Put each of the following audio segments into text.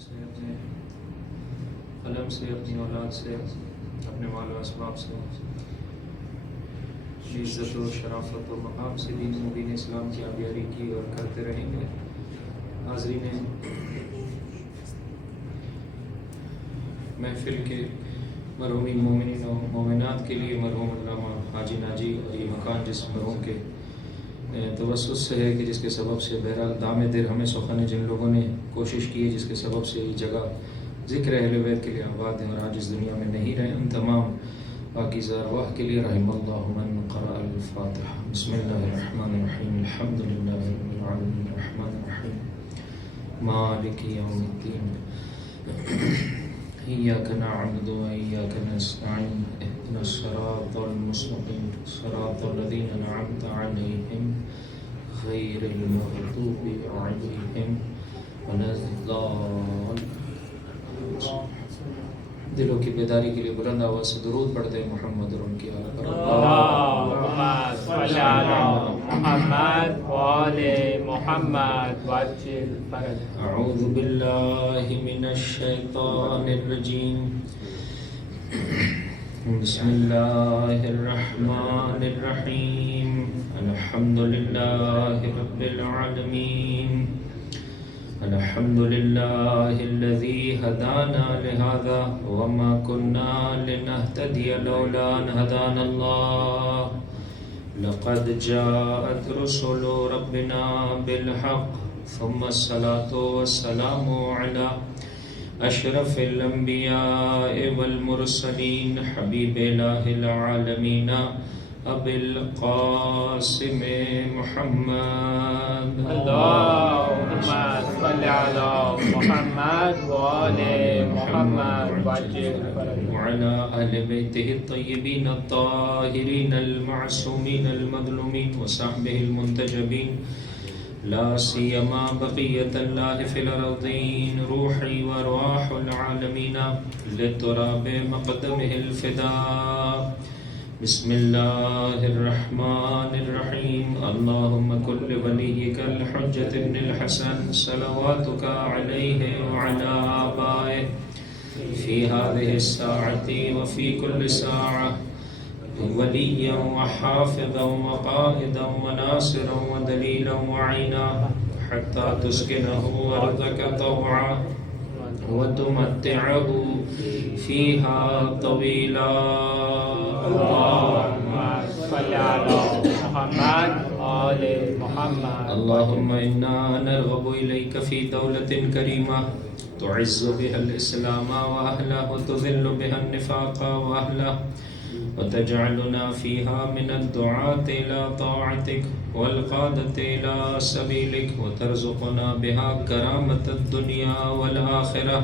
سے اپنے قلم سے اپنی اولاد سے اپنے مال و اسباب سے عزت و شرافت و مقام سے دین مبین اسلام کی آبیاری کی اور کرتے رہیں گے۔ حاضرین محفل کے مرحومین مومنین و مومنات کے لیے مرحوم علامہ حاجی ناجی اور یہ مکان جس مرحوم کے توسط سے ہے کہ جس کے سبب سے بہرحال دام درہم سخن جن لوگوں نے کوشش کی ہے، جس کے سبب سے یہ جگہ ذکر اہل بیت کے لیے آباد ہے اور آج اس دنیا میں نہیں رہے، ان تمام پاکیزہ ارواح کے لیے رحم اللہ من قرأ الفاتحہ۔ بسم اللہ الرحمن الرحیم، الحمد للہ رب العالمین، الرحمن الرحیم مالک یوم الدین، ایاک نعبد و ایاک نستعین، اہدنا الصراط المستقیم، صراط الذین انعمت علیہم غیر المغضوب علیہم ولا الضالین۔ دلوں کی بیداری کے لیے بلند آواز سے درود پڑھتے ہیں محمد اور ان کی آل پر۔ اللہم صل علی محمد و آل محمد وعجل فرجہ۔ اعوذ باللہ من الشیطان الرجیم، بسم اللہ الرحمن الرحیم، الحمد للہ رب العالمین، الحمد للہ الذی ہدانا لہذا وما كنا لنہتدی لولا ان ہدانا اللہ، لقد جاءت رسل ربنا بالحق ثم الصلاة والسلام علی اشرف الانبیاء والمرسلین حبیب الہ العالمین ابی القاسم محمد۔ اللہم صل علی محمد و آل محمد وعجل فرجہ۔ وعلى أهل بيته الطيبين الطاهرين المعصومين المظلومين وصحبه المنتجبين، لا سيما بقية الله في الأرضين، روحي وأرواح العالمين للتراب مقدمه الفداء۔ بسم الله الرحمن الرحيم، اللهم كن لوليك الحجة ابن الحسن صلواتك عليه وعلى آبائه في هذه الساعة وفي كل ساعة وليا وحافظا وقائدا وناصرا ودليلا وعينا، حتى تسكنه أرضك طوعا وتمتعه فيها طويلا۔ اللہم صل علی محمد و آل محمد۔ اللهم إنا نرغب إليك في دولة كريمة تعز بها الإسلام وأهله وتذل بها النفاق وأهله، وتجعلنا فيها من الدعاة إلى طاعتك والقادة إلى سبيلك، وترزقنا بها كرامة الدنيا والآخرة،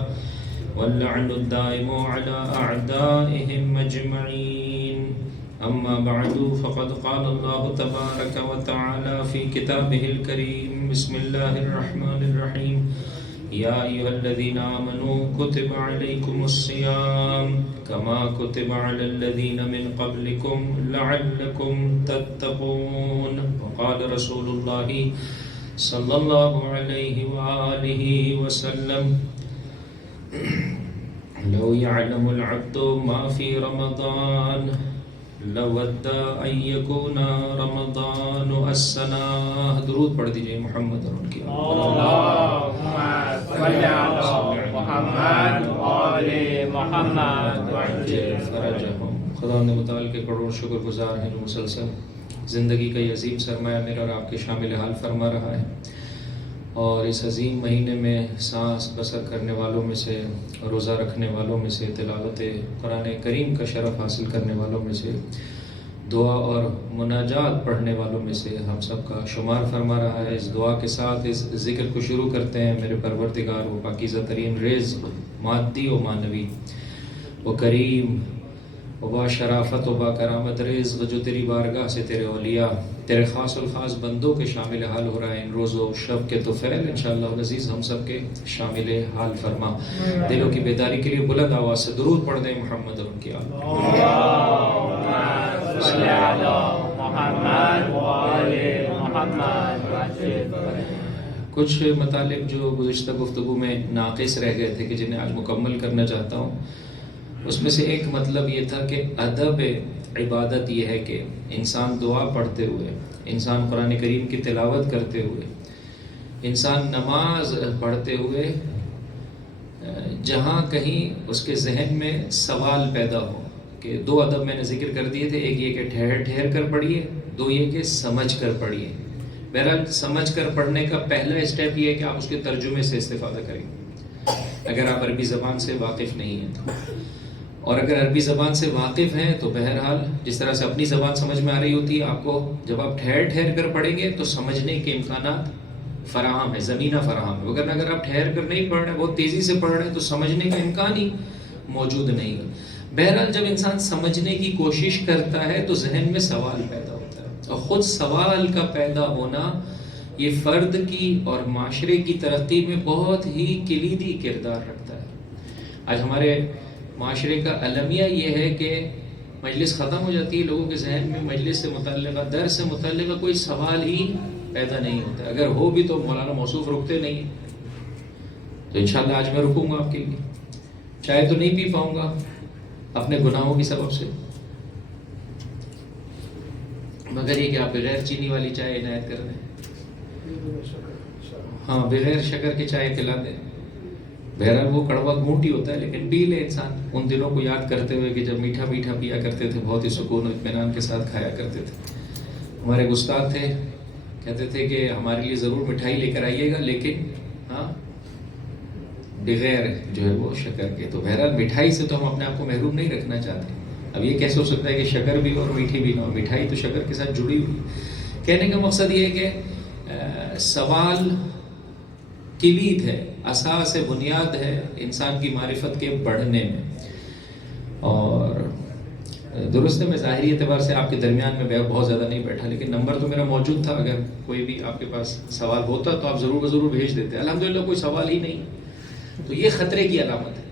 واللعن الدائم على أعدائهم أجمعين۔ أما بعد، فقد قال الله تبارك وتعالى في كتابه الكريم، بسم الله الرحمن الرحيم، يا أيها الذين آمنوا كتب عليكم الصيام كما كتب على الذين من قبلكم لعلكم تتقون۔ وقال رسول الله صلى الله عليه وآله وسلم، لو يعلم العبد ما في رمضان لود ان يكون رمضان السنة۔ درود پڑھ دیجئے محمد اور ان کی اللہم صل علی محمد و آل محمد وعجل فرجہم۔ خدا متعال کے کروڑ شکر گزار ہیں جو مسلسل زندگی کا یہ عظیم سرمایہ میرا اور آپ کے شامل حال فرما رہا ہے، اور اس عظیم مہینے میں سانس بسر کرنے والوں میں سے، روزہ رکھنے والوں میں سے، تلاوت قرآن کریم کا شرف حاصل کرنے والوں میں سے، دعا اور مناجات پڑھنے والوں میں سے ہم سب کا شمار فرما رہا ہے۔ اس دعا کے ساتھ اس ذکر کو شروع کرتے ہیں۔ میرے پروردگار وہ پاکیزہ ترین رزق مادی و معنوی، وہ کریم و با شرافت و با کرامت رزق جو تیری بارگاہ سے تیرے اولیاء، تیرے خاص الخاص بندوں کے شامل حال ہو رہا ہے، ان روز و شب کے طفیل انشاءاللہ العزیز ہم سب کے شامل حال فرما۔ دلوں کی بیداری کے لیے بلند آواز سے درود پڑھ دیں محمد اور ان کی آل۔ اللہم صل علی محمد و آل محمد وعجل فرجہ۔ کچھ مطالب جو گزشتہ گفتگو میں ناقص رہ گئے تھے کہ جنہیں آج مکمل کرنا چاہتا ہوں، اس میں سے ایک مطلب یہ تھا کہ ادب عبادت یہ ہے کہ انسان دعا پڑھتے ہوئے، انسان قرآن کریم کی تلاوت کرتے ہوئے، انسان نماز پڑھتے ہوئے جہاں کہیں اس کے ذہن میں سوال پیدا ہو، کہ دو ادب میں نے ذکر کر دیے تھے، ایک یہ کہ ٹھہر ٹھہر کر پڑھیے، دو یہ کہ سمجھ کر پڑھیے۔ بہرحال سمجھ کر پڑھنے کا پہلا اسٹیپ یہ ہے کہ آپ اس کے ترجمے سے استفادہ کریں، اگر آپ عربی زبان سے واقف نہیں ہیں تو، اور اگر عربی زبان سے واقف ہیں تو بہرحال جس طرح سے اپنی زبان سمجھ میں آ رہی ہوتی ہے آپ کو، جب آپ ٹھہر ٹھہر کر پڑھیں گے تو سمجھنے کے امکانات فراہم ہے، زمینہ فراہم ہے، وگرنہ اگر آپ ٹھہر کر نہیں پڑھ رہے ہیں، بہت تیزی سے پڑھ رہے ہیں تو سمجھنے کا امکان ہی موجود نہیں ہے۔ بہرحال جب انسان سمجھنے کی کوشش کرتا ہے تو ذہن میں سوال پیدا ہوتا ہے، اور خود سوال کا پیدا ہونا یہ فرد کی اور معاشرے کی ترقی میں بہت ہی کلیدی کردار رکھتا ہے۔ آج ہمارے معاشرے کا المیہ یہ ہے کہ مجلس ختم ہو جاتی ہے، لوگوں کے ذہن میں مجلس سے متعلقہ، درس سے متعلقہ کوئی سوال ہی پیدا نہیں ہوتا، اگر ہو بھی تو مولانا موصوف رکتے نہیں ہیں۔ تو انشاءاللہ آج میں رکوں گا آپ کے لیے، چائے تو نہیں پی پاؤں گا اپنے گناہوں کی سبب سے، مگر یہ کہ آپ بغیر چینی والی چائے عنایت کر دیں، ہاں بغیر شکر کے چائے پلا دیں۔ بہرحال وہ کڑوا گھونٹ ہی ہوتا ہے لیکن پی لے انسان، ان دنوں کو یاد کرتے ہوئے کہ جب میٹھا میٹھا پیا کرتے تھے، بہت ہی سکون و اطمینان کے ساتھ کھایا کرتے تھے۔ ہمارے ایک استاد تھے، کہتے تھے کہ ہمارے لیے ضرور مٹھائی لے کر آئیے گا لیکن ہاں بغیر جو ہے وہ شکر کے۔ تو بہرحال مٹھائی سے تو ہم اپنے آپ کو محروم نہیں رکھنا چاہتے۔ اب یہ کیسے ہو سکتا ہے کہ شکر بھی ہو اور میٹھی بھی نہ ہو؟ مٹھائی تو شکر کے ساتھ جڑی ہوئی۔ کہنے کا مقصد یہ ہے کہ سوال کلید ہے، اساس بنیاد ہے انسان کی معرفت کے بڑھنے میں، اور درست ہے میں ظاہری اعتبار سے آپ کے درمیان میں بہت زیادہ نہیں بیٹھا، لیکن نمبر تو میرا موجود تھا، اگر کوئی بھی آپ کے پاس سوال ہوتا تو آپ ضرور ضرور بھیج دیتے۔ الحمدللہ کوئی سوال ہی نہیں، تو یہ خطرے کی علامت ہے،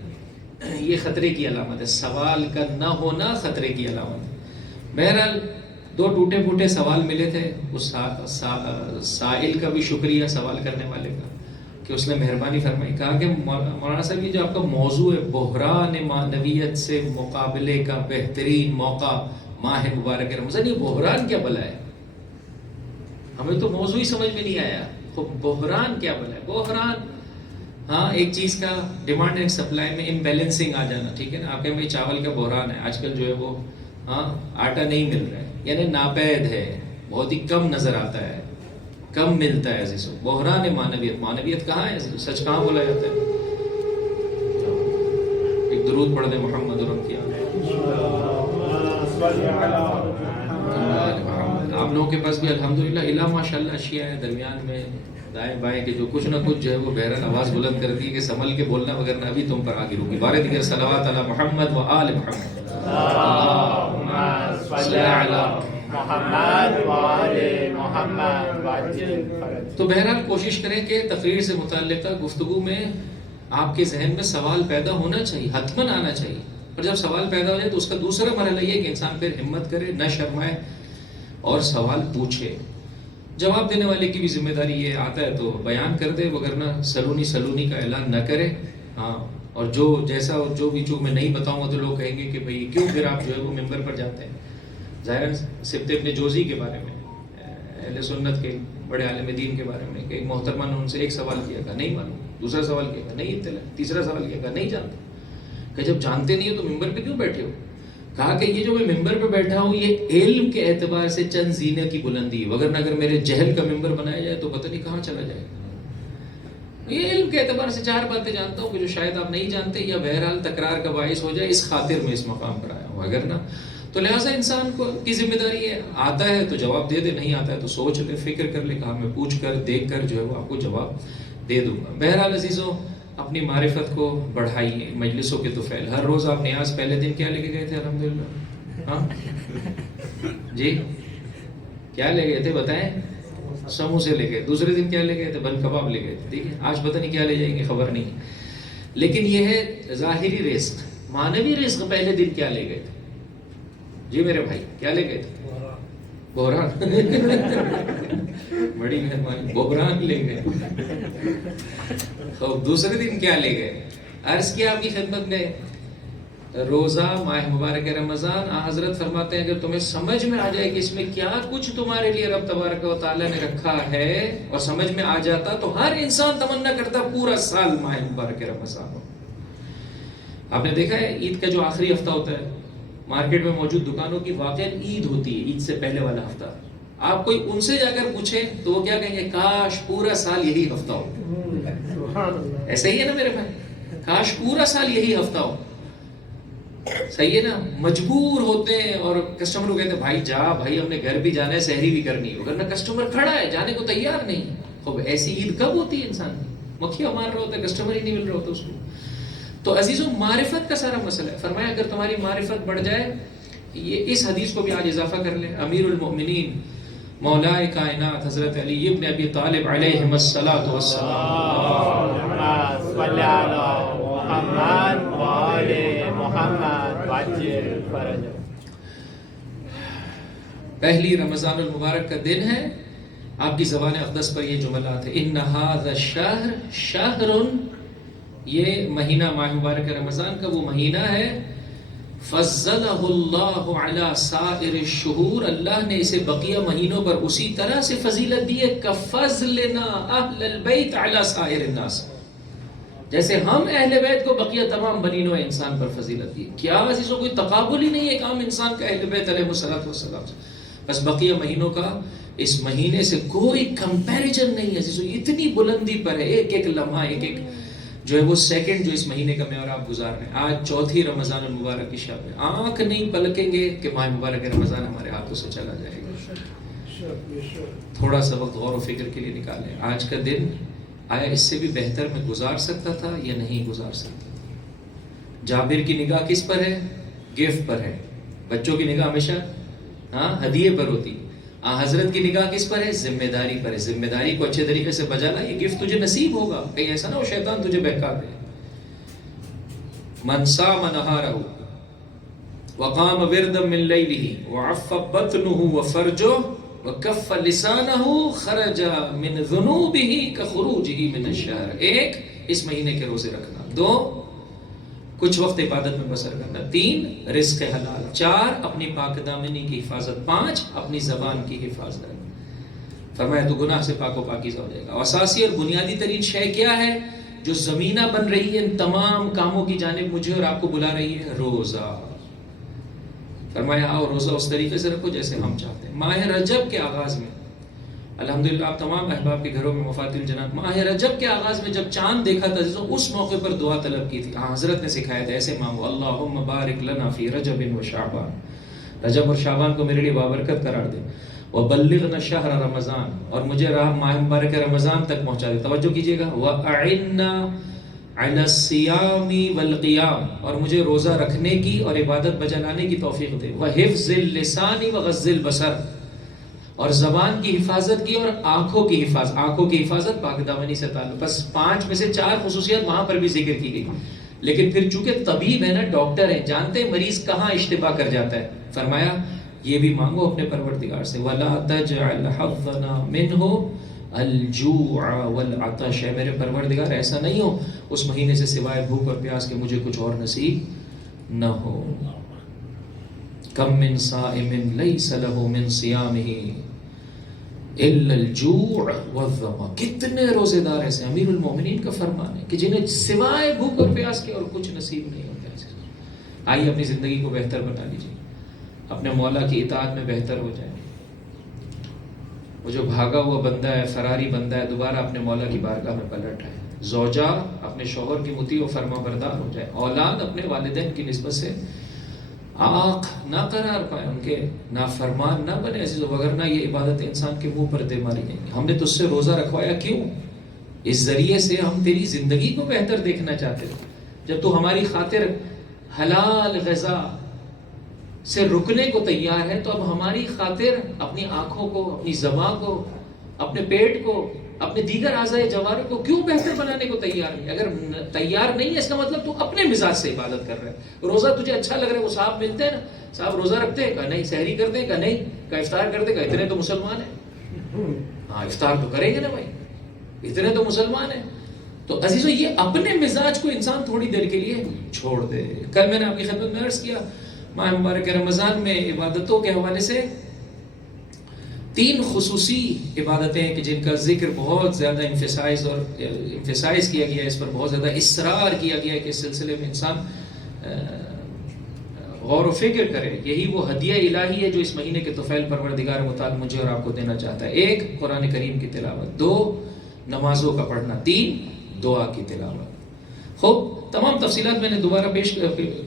یہ خطرے کی علامت ہے، سوال کا نہ ہونا خطرے کی علامت ہے۔ بہرحال دو ٹوٹے پھوٹے سوال ملے تھے، اس سائل کا بھی شکریہ سوال کرنے والے کا کہ اس نے مہربانی فرمائی، کہا کہ مولانا صاحب یہ جو آپ کا موضوع ہے بحران معنویت سے مقابلے کا بہترین موقع ماہ مبارک رمضان، یہ بحران کیا بلا ہے؟ ہمیں تو موضوع ہی سمجھ میں نہیں آیا، بحران کیا بلا ہے؟ بحران ہاں ایک چیز کا ڈیمانڈ اینڈ سپلائی میں امبیلنسنگ آ جانا، ٹھیک ہے نا؟ آپ کہیں بھائی چاول کا بحران ہے، آج کل جو ہے وہ آٹا نہیں مل رہا ہے، یعنی ناپید ہے، بہت ہی کم نظر آتا ہے، کم ملتا ہے عزیزو۔ بحران معنویت، معنویت کہاں ہے عزیزو؟ سچ کہاں بولا جاتا ہے؟ ایک درود پڑھ دیں محمد رمضان۔ آپ لوگوں کے پاس بھی الحمدللہ الا ماشاءاللہ اشیاء ہے درمیان میں، دائیں بائیں کے جو کچھ نہ کچھ جو ہے وہ بہرحال آواز بلند کرتی ہے کہ سنبھل کے بولنا، وگرنہ ابھی تم پر آگے رکی۔ بارے دیگر صلوات علی محمد و آل محمد، اللہم صلی علی محمد و آل محمد۔ تو بہرحال کوشش کریں کہ تقریر سے متعلقہ گفتگو میں آپ کے ذہن میں سوال پیدا ہونا چاہیے، حتماً آنا چاہیے، اور جب سوال پیدا ہو جائے تو اس کا دوسرا مرحلہ یہ کہ انسان پھر ہمت کرے، نہ شرمائے اور سوال پوچھے۔ جواب دینے والے کی بھی ذمہ داری یہ آتا ہے تو بیان کر دے، وگرنہ سلونی کا اعلان نہ کرے۔ ہاں، اور جو جیسا اور جو بھی چیز میں نہیں بتاؤں گا تو لوگ کہیں گے کہ بھئی کیوں پھر آپ جو ہے وہ ممبر پر جاتے ہیں۔ ظاہر سبت ابن جوزی کے بارے میں، اہل سنت کے بڑے عالم دین کے بارے میں، کہ ایک محترمہ نے ان سے ایک سوال کیا، کہا نہیں معلوم، دوسرا سوال کیا، کہا نہیں اطلاع، تیسرا سوال کیا، کہا نہیں جانتا۔ کہ جب جانتے نہیں ہو تو ممبر پہ کیوں بیٹھے ہو؟ کہا کہ یہ جو میں ممبر پہ بیٹھا ہوں یہ علم کے اعتبار سے چند زینے کی بلندی ہے، وگرنہ اگر میرے جہل کا ممبر بنایا جائے تو پتہ نہیں کہاں چلا جائے گا۔ یہ علم کے اعتبار سے چار باتیں جانتا ہوں کہ جو شاید آپ نہیں جانتے، یا بہرحال تکرار کا باعث ہو جائے، اس خاطر میں اس مقام پر آیا ہوں، وگرنہ تو لہٰذا انسان کو کی ذمہ داری ہے، آتا ہے تو جواب دے دے، نہیں آتا ہے تو سوچ لے، فکر کر لے، کہا میں پوچھ کر دیکھ کر جو ہے وہ آپ کو جواب دے دوں گا۔ بہرحال عزیزوں، اپنی معرفت کو بڑھائیے، مجلسوں کے طفیل۔ ہر روز آپ نیاز پہلے دن کیا لے کے گئے تھے الحمدللہ؟ ہاں جی کیا لے گئے تھے بتائیں؟ سموسے لے گئے۔ دوسرے دن کیا لے گئے تھے؟ بن کباب لے گئے تھے، ٹھیک ہے؟ آج پتہ نہیں کیا لے جائیں گے، خبر نہیں، لیکن یہ ہے ظاہری رزق۔ معنوی رزق پہلے دن کیا لے گئے تھے؟ جی میرے بھائی کیا لے گئے تھے؟ بحران بڑی مہربانی، بحران لے گئے. دوسرے دن کیا لے گئے؟ عرض کیا آپ کی خدمت میں، روزہ ماہ مبارک رمضان، حضرت فرماتے ہیں کہ تمہیں سمجھ میں آ جائے کہ اس میں کیا کچھ تمہارے لیے رب تبارک و تعالیٰ نے رکھا ہے، اور سمجھ میں آ جاتا تو ہر انسان تمنا کرتا پورا سال ماہ مبارک رمضان ہو. آپ نے دیکھا ہے عید کا جو آخری ہفتہ ہوتا ہے، مارکیٹ میں موجود دکانوں کی واقعی عید ہوتی ہے، عید سے پہلے والا ہفتہ. آپ کوئی ان سے جا کر پوچھیں تو وہ کیا کہیں گے؟ کاش پورا سال یہی ہفتہ ہو. ایسا ہی ہے نا میرے بھائی، کاش پورا سال یہی ہفتہ ہو. صحیح ہے نا؟ مجبور ہوتے ہیں اور کسٹمر کو کہتے ہیں بھائی جا، بھائی ہم نے گھر بھی جانا ہے، سحری بھی کرنی ہے، ورنہ کسٹمر کھڑا ہے جانے کو تیار نہیں. خوب ایسی عید کب ہوتی ہے؟ انسان مکھیاں مار رہا ہوتا ہے، کسٹمر ہی نہیں مل رہا ہوتا اس کو. تو عزیزوں معرفت کا سارا مسئلہ ہے. فرمایا اگر تمہاری معرفت بڑھ جائے، یہ اس حدیث کو بھی آج اضافہ کر لیں. امیر المؤمنین مولائے کائنات حضرت علی ابن ابی طالب علیہ الصلوۃ والسلام، صلی علی محمد و آل محمد وعجل فرجہ. پہلی رمضان المبارک کا دن ہے. آپ کی زبان اقدس پر یہ جملات ہیں، ان ھذا الشہر شہر، یہ مہینہ ماہ مبارک رمضان کا وہ مہینہ ہے، فضلہ اللہ علی سائر الشہور، اللہ نے اسے بقیہ مہینوں پر اسی طرح سے فضیلت دی ہے کفضلنا اہل البیت علی سائر الناس، جیسے ہم اہل بیت کو بقیہ تمام بنی نوع انسان پر فضیلت دی. کیا عزیزوں کوئی تقابل ہی نہیں ہے ایک عام انسان کا اہل بیت علیہ الصلوۃ والسلام سے؟ بس بقیہ مہینوں کا اس مہینے سے کوئی کمپیریزن نہیں ہے عزیزوں. اتنی بلندی پر ہے، ایک ایک لمحہ، ایک ایک جو ہے وہ سیکنڈ جو اس مہینے کا میں اور آپ گزار رہے ہیں. آج چوتھی رمضان المبارک کی شب ہے، آنکھ نہیں پلکیں گے کہ ماہ مبارک رمضان ہمارے ہاتھوں سے چلا جائے گا. تھوڑا سا وقت غور و فکر کے لیے نکالیں. آج کا دن آیا اس سے بھی بہتر میں گزار سکتا تھا یا نہیں گزار سکتا تھا؟ جابر کی نگاہ کس پر ہے؟ گفٹ پر ہے. بچوں کی نگاہ ہمیشہ ہدیے پر ہوتی. حضرت کی نگاہ کس پر ہے؟ ذمہ داری پر ہے. ذمہ داری کو اچھے طریقے سے بجا لا، یہ گفٹ تجھے نصیب ہوگا. کہیں ایسا نہ ہو شیطان تجھے بہکا دے. من صام نہارہ وقام وردا من لیلہ وعف بطنہ وفرجہ وکف لسانہ خرج من ذنوبہ کخروجہ من الشہر. ایک، اس مہینے کے روزے رکھنا. دو، کچھ وقت عبادت میں بسر کرنا. تین، رزق حلال. چار، اپنی پاک دامنی کی حفاظت. پانچ، اپنی زبان کی حفاظت. فرمایا تو گناہ سے پاک و پاکیزہ ہو جائے گا. اساسی اور بنیادی ترین شے کیا ہے جو زمینہ بن رہی ہے ان تمام کاموں کی جانب مجھے اور آپ کو بلا رہی ہے؟ روزہ. فرمایا آؤ روزہ اس طریقے سے رکھو جیسے ہم چاہتے ہیں. ماہ رجب کے آغاز میں الحمدللہ آپ تمام احباب کے گھروں میں مفاتیح الجنات، ماہ رجب کے آغاز میں جب چاند دیکھا تھا عزیزوں، اس موقع پر دعا طلب کی تھی. حضرت نے سکھایا تھا ایسے مانگو، اللہم بارک لنا فی رجب و شعبان، رجب اور شعبان کو میرے لیے بابرکت قرار دے. وبلغنا شہر رمضان، اور مجھے ماہ مبارک رمضان تک پہنچا دے. توجہ کیجئے گا، وَأَعِنَّا عَلَى الصِّيَامِ وَالْقِيَامِ، اور مجھے روزہ رکھنے کی اور عبادت بجا لانے کی توفیق دے. وَحِفْظِ اللِّسَانِ وَغَضِّ الْبَصَرِ، اور زبان کی حفاظت کی اور آنکھوں کی حفاظت. آنکھوں کی حفاظت پاک دامنی سے تعلق. بس 5 میں سے 4 خصوصیات وہاں پر بھی ذکر کی گئی. لیکن پھر چونکہ طبیب ہے نا، ڈاکٹر ہے، جانتے ہیں مریض کہاں اشتباہ کر جاتا ہے. فرمایا یہ بھی مانگو اپنے پروردگار سے، وَلَا تَجْعَلْ حَظَّنَا مِنْهُ الْجُوعَ وَالْعَطَشَ، میرے پروردگار ایسا نہیں ہو اس مہینے سے سوائے بھوک اور پیاس کے مجھے کچھ اور نصیب نہ ہو. کم من صائم لیس لہ من صیامہ الا الجوع والظما، کتنے روزے دار ایسے امیر المومنین کا فرمان ہے کہ جنہیں سوائے بھوک اور پیاس کے اور کچھ نصیب نہیں ہوتا ہے. آئیے اپنی زندگی کو بہتر بنا لیجیے، اپنے مولا کی اطاعت میں بہتر ہو جائے. وہ جو بھاگا ہوا بندہ ہے، فراری بندہ ہے، دوبارہ اپنے مولا کی بارگاہ میں پلٹ آئے. زوجہ اپنے شوہر کی مطیع و فرما بردار ہو جائے. اولاد اپنے والدین کی نسبت سے آنکھ نہ قرار پائے، ان کے نافرمان نہ بنے عزیزو، وگرنہ یہ عبادت انسان کے منہ پر دے ماری جائیں گی. ہم نے تجھ سے روزہ رکھوایا کیوں؟ اس ذریعے سے ہم تیری زندگی کو بہتر دیکھنا چاہتے ہیں. جب تو ہماری خاطر حلال غذا سے رکنے کو تیار ہے تو اب ہماری خاطر اپنی آنکھوں کو، اپنی زبان کو، اپنے پیٹ کو اپنے دیگر اعضائے جوارح کو کیوں بہتر بنانے کو تیار نہیں؟ اگر تیار نہیں ہے اس کا مطلب تو اپنے مزاج سے عبادت کر رہا ہے. روزہ تجھے اچھا لگ رہا ہے، وہ صاحب ملتے ہیں نا، صاحب روزہ رکھتے ہیں کہا نہیں، سحری کرتے ہیں کہا نہیں، کہا افطار کرتے کہا اتنے تو مسلمان ہیں. ہاں افطار تو کریں گے نا بھائی، اتنے تو مسلمان ہیں. تو عزیزو یہ اپنے مزاج کو انسان تھوڑی دیر کے لیے چھوڑ دے. کل میں نے آپ کی خدمت میں عرض کیا ماہ مبارک رمضان میں عبادتوں کے حوالے سے 3 خصوصی عبادتیں ہیں کہ جن کا ذکر بہت زیادہ امفسائز کیا گیا ہے، اس پر بہت زیادہ اصرار کیا گیا ہے کہ اس سلسلے میں انسان غور و فکر کرے. یہی وہ ہدیہ الہی ہے جو اس مہینے کے طفیل پروردگار متعال مجھے اور آپ کو دینا چاہتا ہے. 1 قرآن کریم کی تلاوت، 2 نمازوں کا پڑھنا، 3 دعا کی تلاوت. خوب تمام تفصیلات میں نے دوبارہ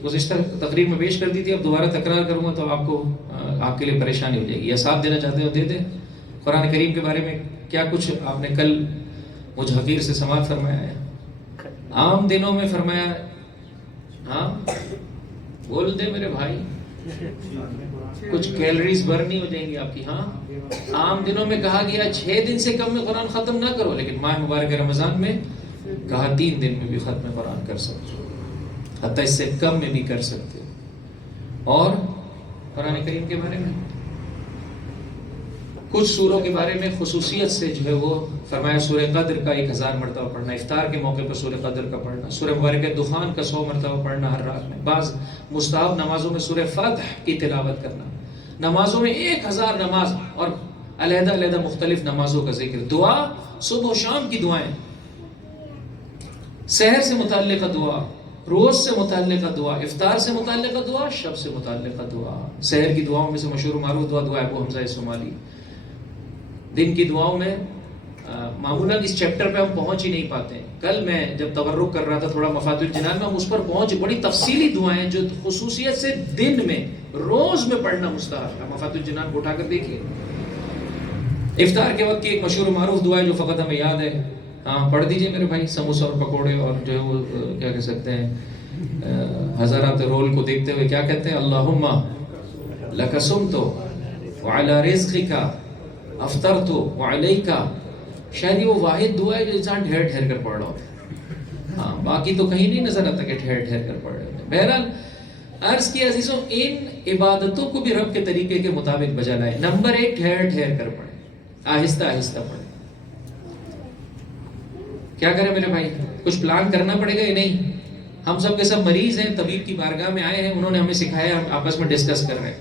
گزشتہ تقریر میں پیش کر دی تھی. اب دوبارہ تکرار کروں گا تو آپ کے لیے پریشانی ہو جائے گی. یا ساتھ دینا چاہتے ہو دے دیں. قرآن کریم کے بارے میں کیا کچھ آپ نے کل مجھ حقیر سے سماعت فرمایا ہے. عام دنوں میں فرمایا، ہاں بول دے میرے بھائی، کچھ کیلریز برن نہیں ہو جائیں گی آپ کی. ہاں عام دنوں میں کہا گیا 6 دن سے کم میں قرآن ختم نہ کرو، لیکن ماہ مبارک رمضان میں کہا 3 دن میں بھی ختم قرآن کر سکتے ہو، حتیٰ اس سے کم میں بھی کر سکتے ہو. اور قرآن کریم کے بارے میں کچھ سوروں کے بارے میں خصوصیت سے جو ہے وہ فرمایا سورہ قدر کا 1000 مرتبہ پڑھنا، افطار کے موقع پر سورہ قدر کا پڑھنا، سورہ مبارکہ دخان کا 100 مرتبہ پڑھنا ہر رات میں. بعض مستحب نمازوں میں سورہ فتح کی تلاوت کرنا، نمازوں میں 1000 نماز اور علیحدہ علیحدہ مختلف نمازوں کا ذکر. دعا صبح و شام کی دعائیں، سحر سے متعلقہ دعا، روز سے متعلقہ دعا، افطار سے متعلقہ دعا، شب سے متعلقہ دعا. سحر کی دعاؤں میں سے مشہور و معروف دعا ابو حمزہ صومالی. دن کی دعاؤں میں معمولاً اس چیپٹر پہ ہم پہنچ ہی نہیں پاتے ہیں. کل میں جب تورک کر رہا تھا تھوڑا مفاتیح الجنان میں، ہم اس پر پہنچ، بڑی تفصیلی دعائیں جو خصوصیت سے دن میں روز میں پڑھنا مستحب ہے. مفاتیح الجنان کو اٹھا کر دیکھیے. افطار کے وقت کی ایک مشہور و معروف دعا ہے جو فقط ہمیں یاد ہے، ہاں پڑھ دیجئے میرے بھائی. سموسہ اور پکوڑے اور جو ہے وہ کیا کہہ سکتے ہیں حضرات رول کو دیکھتے ہوئے کیا کہتے ہیں، اللہم لک صمت وعلی رزقک افطرت وعلیک. شاید یہ وہ واحد دعا ہے جو انسان ٹھہر ٹھہر کر پڑھ رہا ہوتا ہے. ہاں باقی تو کہیں نہیں نظر آتا کہ ٹھہر ٹھہر کر پڑھ رہے ہوتے ہیں. بہرحال عرض کی عزیزوں، ان عبادتوں کو بھی رب کے طریقے کے مطابق بجا لائے. نمبر 1 ٹھہر ٹھہر کر پڑھیں، آہستہ آہستہ پڑھیں. کیا کریں میرے بھائی، کچھ پلان کرنا پڑے گا یا نہیں؟ ہم سب کے سب مریض ہیں، طبیب کی بارگاہ میں آئے ہیں، انہوں نے ہمیں سکھایا، ہم آپس میں ڈسکس کر رہے ہیں.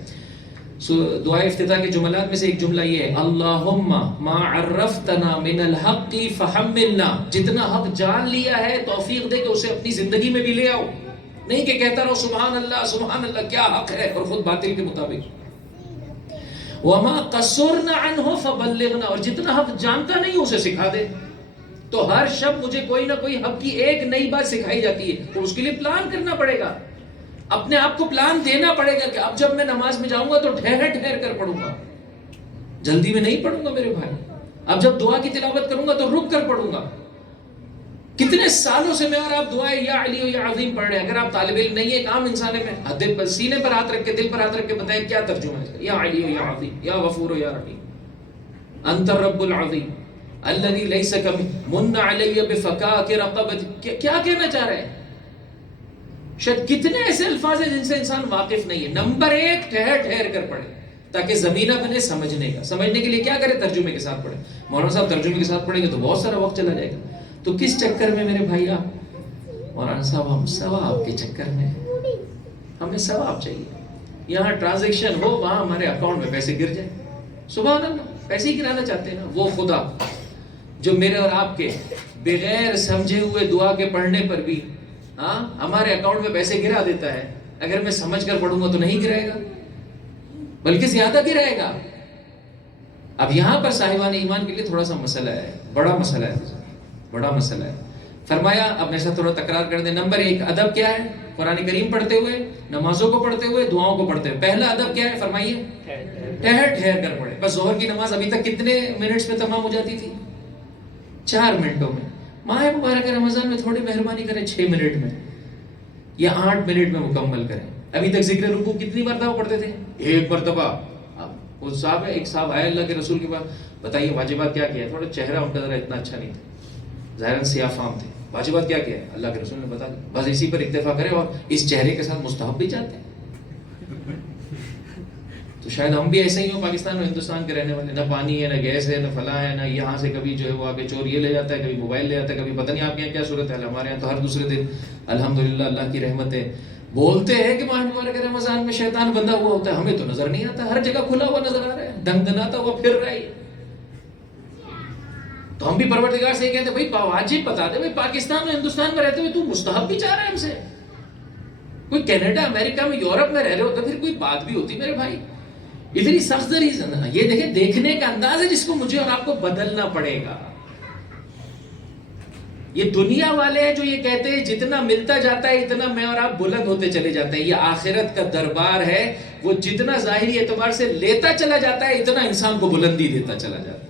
دعائے افتتاح کے جملات میں سے ایک جملہ یہ ہے، اللہم ما عرفتنا من الحق فحملنا. جتنا حق جان لیا ہے توفیق دے کہ اسے اپنی زندگی میں بھی لے آؤ. نہیں کہ کہتا رہو سبحان اللہ کیا حق ہے اور خود باطل کے مطابق. وما قصرنا عنہ فبلغنا. اور جتنا حق جانتا نہیں اسے سکھا دے. تو ہر شب مجھے کوئی نہ کوئی حق کی ایک نئی بات سکھائی جاتی ہے، تو اس کے لیے پلان کرنا پڑے گا، اپنے آپ کو پلان دینا پڑے گا کہ اب جب میں نماز میں جاؤں گا تو ٹھہر ٹھہر کر پڑھوں گا، جلدی میں نہیں پڑھوں گا میرے بھائی. اب جب دعا کی تلاوت کروں گا تو رک کر پڑھوں گا. کتنے سالوں سے میں اور آپ دعائیں یا علی و یا عظیم پڑھ رہے ہیں. اگر آپ طالب علم نہیں ہے، ایک عام انسان ہے، میں سینے پر ہاتھ رکھ کے دل پر ہاتھ رکھ کے بتائیں کیا ترجمہ ہے یا علی و یا عظیم، یا غفور و یا رحیم، انت الرب العظیم الذی لیس من علی بفکاک رقبت. کیا کہنا چاہ رہے ہیں؟ شاید کتنے ایسے الفاظ ہیں جن سے انسان واقف نہیں ہے. نمبر 1 ٹھہر ٹھہر کر پڑھے تاکہ زمینہ بنے سمجھنے کا. سمجھنے کے لیے کیا کرے، ترجمے کے ساتھ پڑھے. مولانا صاحب ترجمے کے ساتھ پڑھیں گے تو بہت سارا وقت چلا جائے گا. تو کس چکر میں میرے بھائی آپ، مولانا صاحب ہم ثواب کے چکر میں، ہمیں ثواب چاہیے. یہاں ٹرانزیکشن ہو، وہاں ہمارے اکاؤنٹ میں پیسے گر جائیں. سبحان اللہ، پیسے ہی گرانا چاہتے ہیں نا. وہ خدا جو میرے اور آپ کے بغیر سمجھے ہوئے دعا کے پڑھنے پر بھی ہمارے اکاؤنٹ میں پیسے گرا دیتا ہے، اگر میں سمجھ کر پڑھوں گا تو نہیں گرائے گا بلکہ زیادہ گرائے گا. اب یہاں پر صاحبان ایمان کے لیے تھوڑا سا مسئلہ ہے، بڑا مسئلہ ہے. فرمایا، اب میرے ساتھ تھوڑا تکرار کر دیں. نمبر 1 ادب کیا ہے؟ قرآن کریم پڑھتے ہوئے، نمازوں کو پڑھتے ہوئے، دعاؤں کو پڑھتے ہوئے. پہلا ادب کیا ہے فرمائیے؟ ٹھہر ٹھہر کر پڑھے. بس ظہر کی نماز ابھی تک کتنے منٹس میں تمام ہو جاتی تھی؟ 4 منٹوں میں. ماہ مبارک رمضان میں تھوڑی مہربانی کریں 6 منٹ میں یا 8 منٹ میں مکمل کریں. ابھی تک ذکر رکوع کتنی مرتبہ پڑھتے تھے؟ 1 مرتبہ. وہ صاحب ہے، ایک صاحب آئے اللہ کے رسول کے پاس، بتائیے واجبات کیا کیا ہے؟ تھوڑا چہرہ ان کا ذرا اتنا اچھا نہیں تھا، ظاہراً سیاہ فام تھے. واجبات کیا کیا ہے؟ اللہ کے رسول نے بتا دیا. بس اسی پر اکتفا کرے اور اس چہرے کے ساتھ مستحب بھی چاہتے ہیں. تو شاید ہم بھی ایسے ہی ہوں پاکستان اور ہندوستان کے رہنے والے، نہ پانی ہے، نہ گیس ہے، نہ فلاں ہے، نہ یہاں سے کبھی جو ہے وہ آگے چور یہ لے جاتا ہے، کبھی موبائل لے جاتا ہے، کبھی پتہ نہیں آپ کے یہاں کیا صورت ہے. ہمارے یہاں تو ہر دوسرے دن الحمدللہ اللہ کی رحمت ہے. بولتے ہیں کہ ماہ مبارک رمضان میں شیطان بندھا ہوا ہوتا ہے، ہمیں تو نظر نہیں آتا، ہر جگہ کھلا ہوا نظر آ رہا ہے، دھن دھناتا ہوا پھر رہا ہے. تو ہم بھی پروردگار سے یہ کہتے ہیں بھائی واجب بتا دے، بھائی پاکستان میں ہندوستان میں رہتے ہوئے تو مستحب بھی چاہ رہا ہے ہم سے. کوئی کینیڈا امریکہ میں یورپ میں رہ رہے ہوتے پھر کوئی بات بھی ہوتی میرے بھائی. اتنی سخت ریزن ہے. یہ دیکھیں دیکھنے کا انداز ہے جس کو مجھے اور آپ کو بدلنا پڑے گا. یہ دنیا والے ہیں جو یہ کہتے ہیں جتنا ملتا جاتا ہے اتنا میں اور آپ بلند ہوتے چلے جاتے ہیں. یہ آخرت کا دربار ہے، وہ جتنا ظاہری اعتبار سے لیتا چلا جاتا ہے اتنا انسان کو بلندی دیتا چلا جاتا ہے.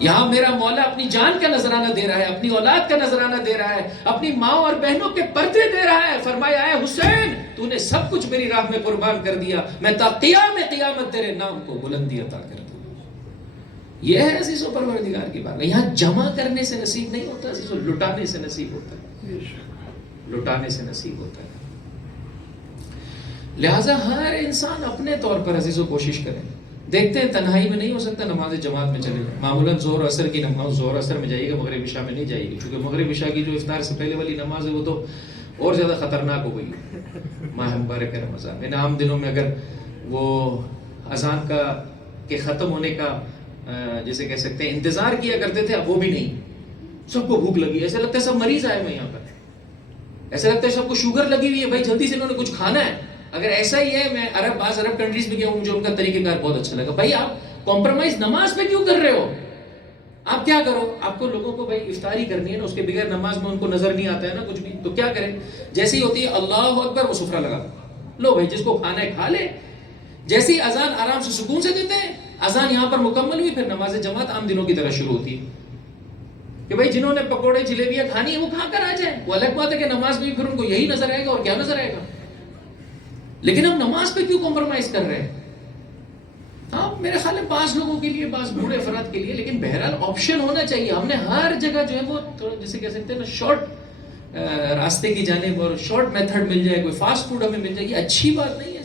یہاں میرا مولا اپنی جان کا نذرانہ دے رہا ہے، اپنی اولاد کا نذرانہ دے رہا ہے، اپنی ماں اور بہنوں کے پردے دے رہا ہے. فرمایا اے حسین تو نے سب کچھ میری راہ میں قربان کر دیا، میں تا قیام قیامت تیرے نام کو بلندی عطا کر دوں. یہ ہے عزیزو پروردگار کی بات. یہاں جمع کرنے سے نصیب نہیں ہوتا عزیزو، لٹانے سے نصیب ہوتا ہے، لٹانے سے نصیب ہوتا ہے. لہٰذا ہر انسان اپنے طور پر عزیزو کوشش کرے. دیکھتے ہیں تنہائی میں نہیں ہو سکتا، نماز جماعت میں چلے جائیں. معمولاً ظہر و عصر کی نماز ظہر عصر میں جائیے گا، مغرب عشاء میں نہیں جائیے گی، چونکہ مغرب عشاء کی جو افطار سے پہلے والی نماز ہے وہ تو اور زیادہ خطرناک ہو گئی ماہ مبارک رمضان میں. عام دنوں میں اگر وہ اذان کا کے ختم ہونے کا جیسے کہہ سکتے ہیں انتظار کیا کرتے تھے، اب وہ بھی نہیں. سب کو بھوک لگی، ایسا لگتا ہے سب مریض آئے ہوئے یہاں پر، ایسا لگتا ہے سب کو شوگر لگی ہوئی ہے، بھائی جلدی سے انہوں نے کچھ کھانا ہے. اگر ایسا ہی ہے، میں بعض عرب کنٹریز میں گیا ہوں، مجھے ان کا طریقہ کار بہت اچھا لگا. بھائی آپ کمپرومائز نماز پہ کیوں کر رہے ہو؟ آپ کیا کرو، آپ کو لوگوں کو بھائی افطاری کرنی ہے نا، اس کے بغیر نماز میں ان کو نظر نہیں آتا ہے نا کچھ بھی، تو کیا کریں؟ جیسی ہوتی ہے اللہ اکبر وہ سفرہ لگا لو بھائی، جس کو کھانا ہے کھا لے. جیسی اذان آرام سے سکون سے دیتے ہیں، اذان یہاں پر مکمل ہوئی، پھر نماز جماعت عام دنوں کی طرح شروع ہوتی ہے کہ بھائی جنہوں نے پکوڑے جلیبیاں کھانی ہے وہ کھا کر آ جائیں. وہ الگ بات ہے کہ نماز میں پھر ان کو یہی نظر آئے گا اور کیا نظر آئے گا. لیکن ہم نماز پہ کیوں کمپرومائز کر رہے ہیں؟ ہاں میرے خیال ہے بعض لوگوں کے لیے، بعض بوڑھے افراد کے لیے، لیکن بہرحال آپشن ہونا چاہیے. ہم نے ہر جگہ جو ہے وہ تھوڑا جیسے کہہ سکتے ہیں نا شارٹ راستے کی جانب اور شارٹ میتھڈ مل جائے، کوئی فاسٹ فوڈ ہمیں مل جائے، یہ اچھی بات نہیں ہے.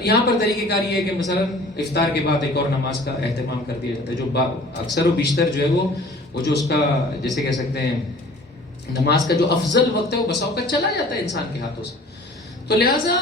یہاں پر طریقہ کار یہ ہے کہ مثلا افطار کے بعد ایک اور نماز کا اہتمام کر دیا جاتا ہے، جو اکثر و بیشتر جو ہے وہ جو اس کا جیسے کہہ سکتے ہیں نماز کا جو افضل وقت ہے وہ بسا اوقات چلا جاتا ہے انسان کے ہاتھوں سے. تو لہٰذا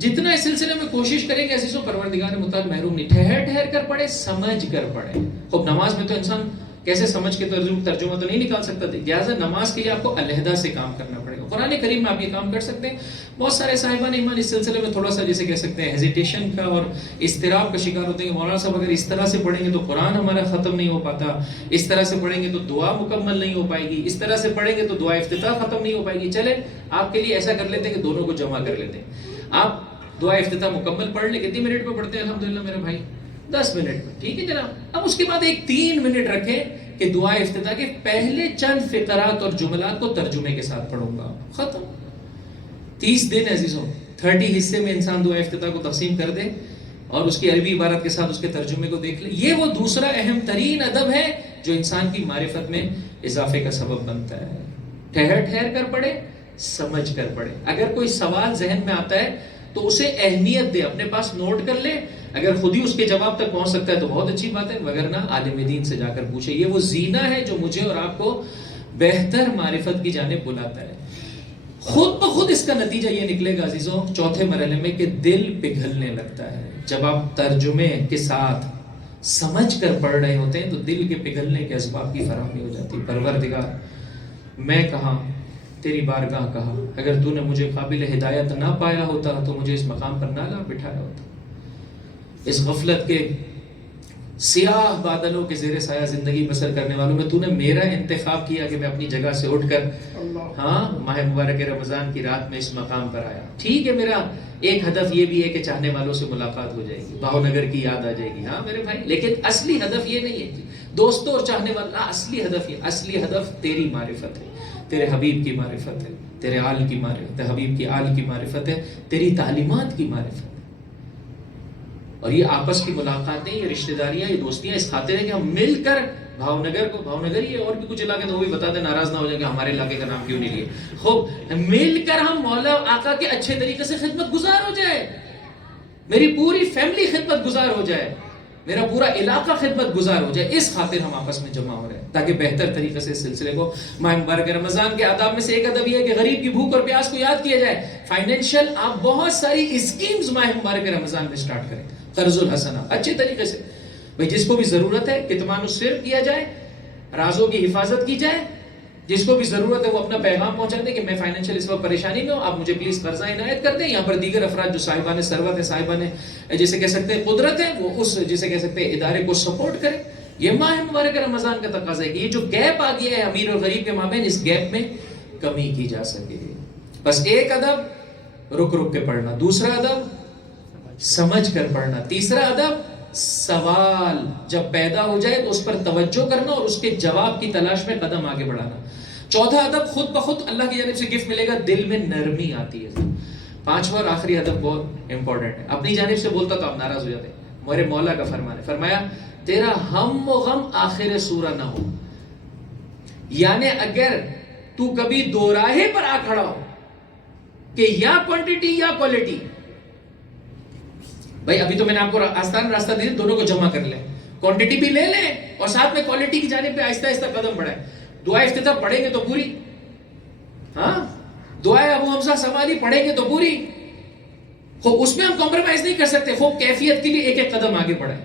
جتنا اس سلسلے میں کوشش کریں گے عزیزو پروردگار متعال محروم نہیں. ٹھہر ٹھہر کر پڑھے، سمجھ کر پڑھے. خب نماز میں تو انسان کیسے سمجھ کے ترجمہ تو نہیں نکال سکتا، لہٰذا نماز کے لیے آپ کو علیحدہ سے کام کرنا پڑے گا. قرآن کریم میں آپ یہ کام کر سکتے ہیں. بہت سارے صاحبان ایمان اس سلسلے میں تھوڑا سا جیسے کہہ سکتے ہیں ہیزیٹیشن کا اور اضطراب کا شکار ہوتے ہیں کہ مولانا صاحب اگر اس طرح سے پڑھیں گے تو قرآن ہمارا ختم نہیں ہو پاتا، اس طرح سے پڑھیں گے تو دعا مکمل نہیں ہو پائے گی، اس طرح سے پڑھیں گے تو دعا افتتاح ختم نہیں ہو پائے گی. چلے آپ کے لیے ایسا کر لیتے ہیں کہ دونوں کو جمع کر لیتے ہیں. آپ دعا افتتاح مکمل پڑھ لیں. کتنی منٹ میں پڑھتے ہیں الحمدللہ میرے بھائی؟ 10 منٹ میں. ٹھیک ہے جناب. اب اس کے بعد ایک 3 منٹ رکھیں کہ دعا افتتاح کے پہلے چند فقرات اور جملات کو ترجمے کے ساتھ پڑھوں گا. ختم. 30 دن عزیزوں 30 حصے میں انسان دعا افتتاح کو تقسیم کر دے اور اس کی عربی عبارت کے ساتھ اس کے ترجمے کو دیکھ لے. یہ وہ دوسرا اہم ترین ادب ہے جو انسان کی معرفت میں اضافے کا سبب بنتا ہے. ٹھہر ٹھہر کر پڑھے، سمجھ کر پڑھے. اگر کوئی سوال ذہن میں آتا ہے تو اسے اہمیت دے، اپنے پاس نوٹ کر لے. اگر خود ہی اس کے جواب تک پہنچ سکتا ہے تو بہت اچھی بات ہے، وگرنہ عالم دین سے جا کر پوچھے. یہ وہ زینہ ہے جو مجھے اور آپ کو بہتر معرفت کی جانب بلاتا ہے. خود بخود اس کا نتیجہ یہ نکلے گا عزیزوں چوتھے مرحلے میں کہ دل پگھلنے لگتا ہے. جب آپ ترجمے کے ساتھ سمجھ کر پڑھ رہے ہوتے ہیں تو دل کے پگھلنے کے اسباب کی فراہمی ہو جاتی ہے. پروردگار میں کہاں، تیری بارگاہ کہا، اگر تو نے مجھے قابل ہدایت نہ پایا ہوتا تو مجھے اس مقام پر نہ لا بٹھایا ہوتا. اس غفلت کے سیاہ بادلوں کے زیر سایہ زندگی بسر کرنے والوں میں تو نے میرا انتخاب کیا کہ میں اپنی جگہ سے اٹھ کر ماہ مبارک رمضان کی رات میں اس مقام پر آیا. ٹھیک ہے، میرا ایک ہدف یہ بھی ہے کہ چاہنے والوں سے ملاقات ہو جائے گی، بھاؤ نگر کی یاد آ جائے گی. ہاں میرے بھائی، لیکن اصلی ہدف یہ نہیں ہے دوستوں اور چاہنے والا. اصلی ہدف یہ، اصلی ہدف تیری معرفت ہے، تیرے حبیب کی معرفت ہے، تیرے آل کی معرفت ہے، حبیب کی آل کی معرفت ہے، تیری تعلیمات کی معرفت ہے. اور یہ آپس کی ملاقاتیں، یہ رشتہ داریاں، یہ دوستیاں اس خاطر ہیں کہ ہم مل کر بھاؤنگر کو، بھاؤنگر یہ اور بھی کچھ علاقے تو وہ بھی بتا دیں، ناراض نہ ہو جائیں کہ ہمارے علاقے کا نام کیوں نہیں لیے. خوب مل کر ہم مولا آقا کے اچھے طریقے سے خدمت گزار ہو جائے، میری پوری فیملی خدمت گزار ہو جائے، میرا پورا علاقہ خدمت گزار ہو جائے. اس خاطر ہم آپس میں جمع ہو رہے ہیں تاکہ بہتر طریقے سے اس سلسلے کو ماہ مبارک رمضان کے آداب میں سے ایک ادب یہ ہے کہ غریب کی بھوک اور پیاس کو یاد کیا جائے. فائنینشیل آپ بہت ساری اسکیمز ماہ مبارک رمضان میں سٹارٹ کریں، قرض الحسنہ اچھے طریقے سے. بھئی جس کو بھی ضرورت ہے کتمان السر کیا جائے، رازوں کی حفاظت کی جائے. جس کو بھی ضرورت ہے وہ اپنا پیغام پہنچا دے کہ میں فائنینشیل اس وقت پریشانی میں ہوں، آپ مجھے پلیز قرضہ عنایت کر دیں. یہاں پر دیگر افراد جو صاحبان ثروت ہے، صاحبان جسے کہہ سکتے ہیں قدرت ہے، وہ اس جسے کہہ سکتے ہیں ادارے کو سپورٹ کریں. یہ ماہ مبارک رمضان کا تقاضا ہے کہ یہ جو گیپ آ گیا ہے امیر اور غریب کے مابین، اس گیپ میں کمی کی جا سکے. بس ایک ادب رک رک کے پڑھنا، دوسرا ادب سمجھ کر پڑھنا، تیسرا ادب سوال جب پیدا ہو جائے تو اس پر توجہ کرنا اور اس کے جواب کی تلاش میں قدم آگے بڑھانا. چوتھا ادب خود بخود اللہ کی جانب سے گفٹ ملے گا، دل میں نرمی آتی ہے. پانچواں اور آخری ادب بہت امپورٹنٹ ہے، اپنی جانب سے بولتا تو آپ ناراض ہو جاتے. میرے مولا کا فرمان ہے، فرمایا تیرا ہم و غم آخر سورہ نہ ہو. یعنی اگر تو کبھی دو راہے پر آ کھڑا ہو کہ یا کوانٹٹی یا کوالٹی، بھائی ابھی تو میں نے آپ کو آسان راستہ دیا، دونوں کو جمع کر لیں، کوانٹٹی بھی لے لیں اور ساتھ میں کوالٹی کی جانب پہ آہستہ آہستہ قدم بڑھائیں. دعائے افتتاح پڑھیں گے تو پوری، ہاں دعائے ابو حمزہ سمالی پڑھیں گے تو پوری. خوب اس میں ہم کمپرومائز نہیں کر سکتے، خوب کیفیت کے لیے ایک ایک قدم آگے بڑھیں.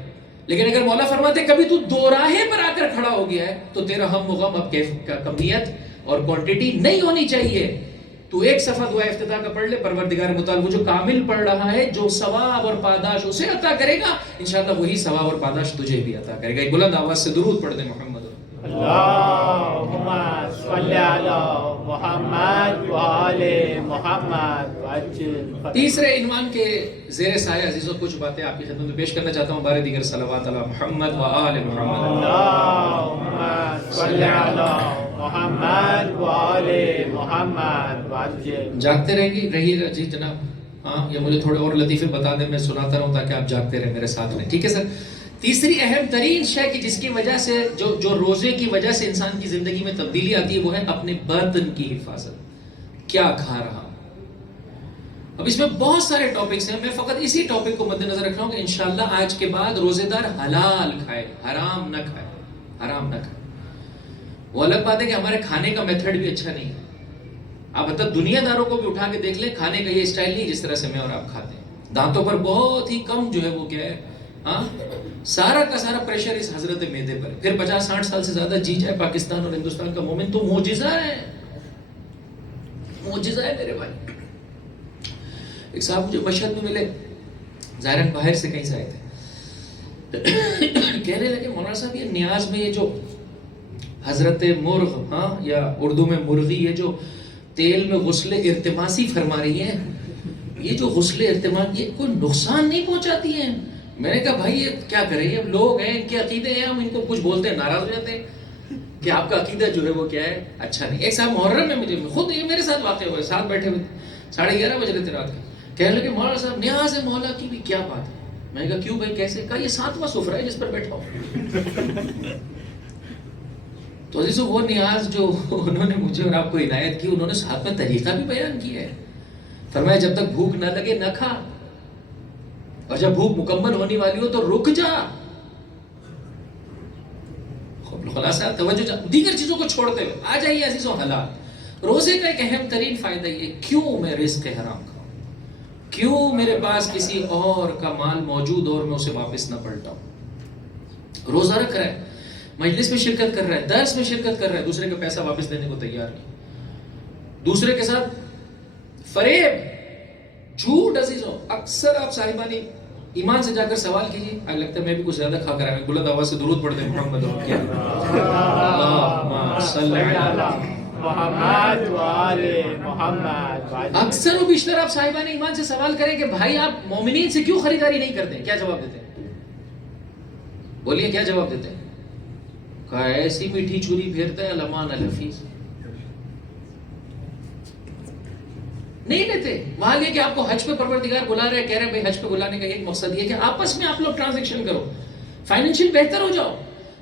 لیکن اگر مولا فرماتے کبھی تو دو راہے پر آ کر کھڑا ہو گیا ہے تو تیرا ہم و غم اب کمیت اور کوانٹٹی نہیں ہونی چاہیے. تو ایک صفحہ دعائے افتتاح کا پڑھ لے، پروردگار متعال وہ جو کامل پڑھ رہا ہے جو ثواب اور پاداش اسے عطا کرے گا، انشاءاللہ وہی ثواب اور پاداش تجھے بھی عطا کرے گا. ایک بلند آواز سے درود پڑھ دیں محمد. اللہم صلی علی محمد و آل محمد. تیسرے عنوان کے زیر سایہ عزیزوں کچھ باتیں آپ کی خدمت میں پیش کرنا چاہتا ہوں. بارے دیگر صلوات علی محمد و آل محمد. اللہم صلی علی محمد و آل محمد. جاگتے رہیے گا جی جناب. ہاں یہ مجھے تھوڑے اور لطیفے بتا دیں، میں سناتا رہوں تاکہ آپ جاگتے رہیں میرے ساتھ میں. ٹھیک ہے سر. تیسری اہم ترین شے کی جس کی وجہ سے جو روزے کی وجہ سے انسان کی زندگی میں تبدیلی آتی ہے وہ ہے اپنے بدن کی حفاظت. کیا کھا رہا ہوں. اب اس میں بہت سارے ٹاپکس ہیں، میں فقط اسی ٹاپک کو مد نظر رکھ رہا ہوں کہ انشاءاللہ آج کے بعد روزے دار حلال کھائے، حرام نہ کھائے، حرام نہ کھائے. وہ الگ بات ہے کہ ہمارے کھانے کا میتھڈ بھی اچھا نہیں ہے. آپ مطلب دنیا داروں کو بھی اٹھا کے دیکھ لیں، کھانے کا یہ اسٹائل نہیں جس طرح سے میں اور آپ کھاتے ہیں. دانتوں پر بہت ہی کم جو ہے وہ کیا ہے، ہاں سارا کا سارا پریشر اس حضرت میدے پر. پھر 50-60 سال سے زیادہ جی جائے پاکستان اور ہندوستان کا مومن تو معجزہ ہے، معجزہ ہے میرے بھائی. ایک صاحب مجھے مشہد میں ملے، ظاہراً باہر سے کہیں سے آئے تھے، کہنے لگے مولانا صاحب یہ نیاز میں یہ جو حضرت مرغ، ہاں یا اردو میں مرغی، یہ جو تیل میں غسل ارتماسی فرما رہی ہیں، یہ جو غسل ارتماس یہ کوئی نقصان نہیں پہنچاتی ہیں؟ میں نے کہا بھائی یہ کیا کریں، یہ لوگ ہیں، ان کے عقیدے ہیں، ہم ان کو کچھ بولتے ہیں ناراض ہو جاتے ہیں کہ آپ کا عقیدہ جو ہے وہ کیا ہے اچھا نہیں. ایک صاحب محرم میں مجھے خود یہ میرے ساتھ واقع ہوئے، ساتھ بیٹھے ہوئے 11:30 بج رہے تھے رات کے، کہنے لگے مولانا صاحب نیاز ہے مولا کی بھی کیا بات ہے. میں نے کہا کیوں بھائی کیسے؟ کہا یہ 7واں سفرہ ہے جس پر بیٹھا ہوں. تو عزیزو وہ نیاز جو انہوں نے مجھے اور آپ کو عنایت کی، انہوں نے ساتھ میں طریقہ بھی بیان کیا ہے. فرمایا جب تک بھوک نہ لگے نہ کھا، اور جب بھوک مکمل ہونے والی ہو تو رک جا. خلاصہ توجہ دیگر چیزوں کو چھوڑتے ہوئے آ جائیے عزیزو حلال. روزے کا ایک اہم ترین فائدہ یہ، کیوں میں رزق حرام کھاؤں، کیوں میرے پاس کسی اور کا مال موجود اور میں اسے واپس نہ پلٹاؤں. روزہ رکھ رہا ہے، مجلس میں شرکت کر رہا ہے، درس میں شرکت کر رہا ہے، دوسرے کا پیسہ واپس دینے کو تیار نہیں، دوسرے کے ساتھ فریب، جھوٹ. عزیزوں اکثر آپ صاحبانی ایمان سے جا کر سوال کیجیے، آج لگتا ہے میں بھی کچھ زیادہ کھا کر آیا. بلند آواز سے درود پڑھتے ہیں محمد اللہم صلی علی محمد و آل محمد. اکثر و بیشتر آپ صاحبان ایمان سے سوال کریں کہ بھائی آپ مومنین سے کیوں خریداری نہیں کرتے؟ کیا جواب دیتے ہیں؟ بولیے کیا جواب دیتے ہیں؟ کہا ایسی میٹھی چوری پھیرتا ہے الامان الحفیظ. نہیں لیتے. وہاں لے کہ آپ کو حج پہ پروردگار بلا رہے ہیں, کہہ رہے ہیں بھائی حج پہ بلانے کا ایک مقصد یہ ہے کہ آپس میں آپ لوگ ٹرانزیکشن کرو, فائنینشیل بہتر ہو جاؤ.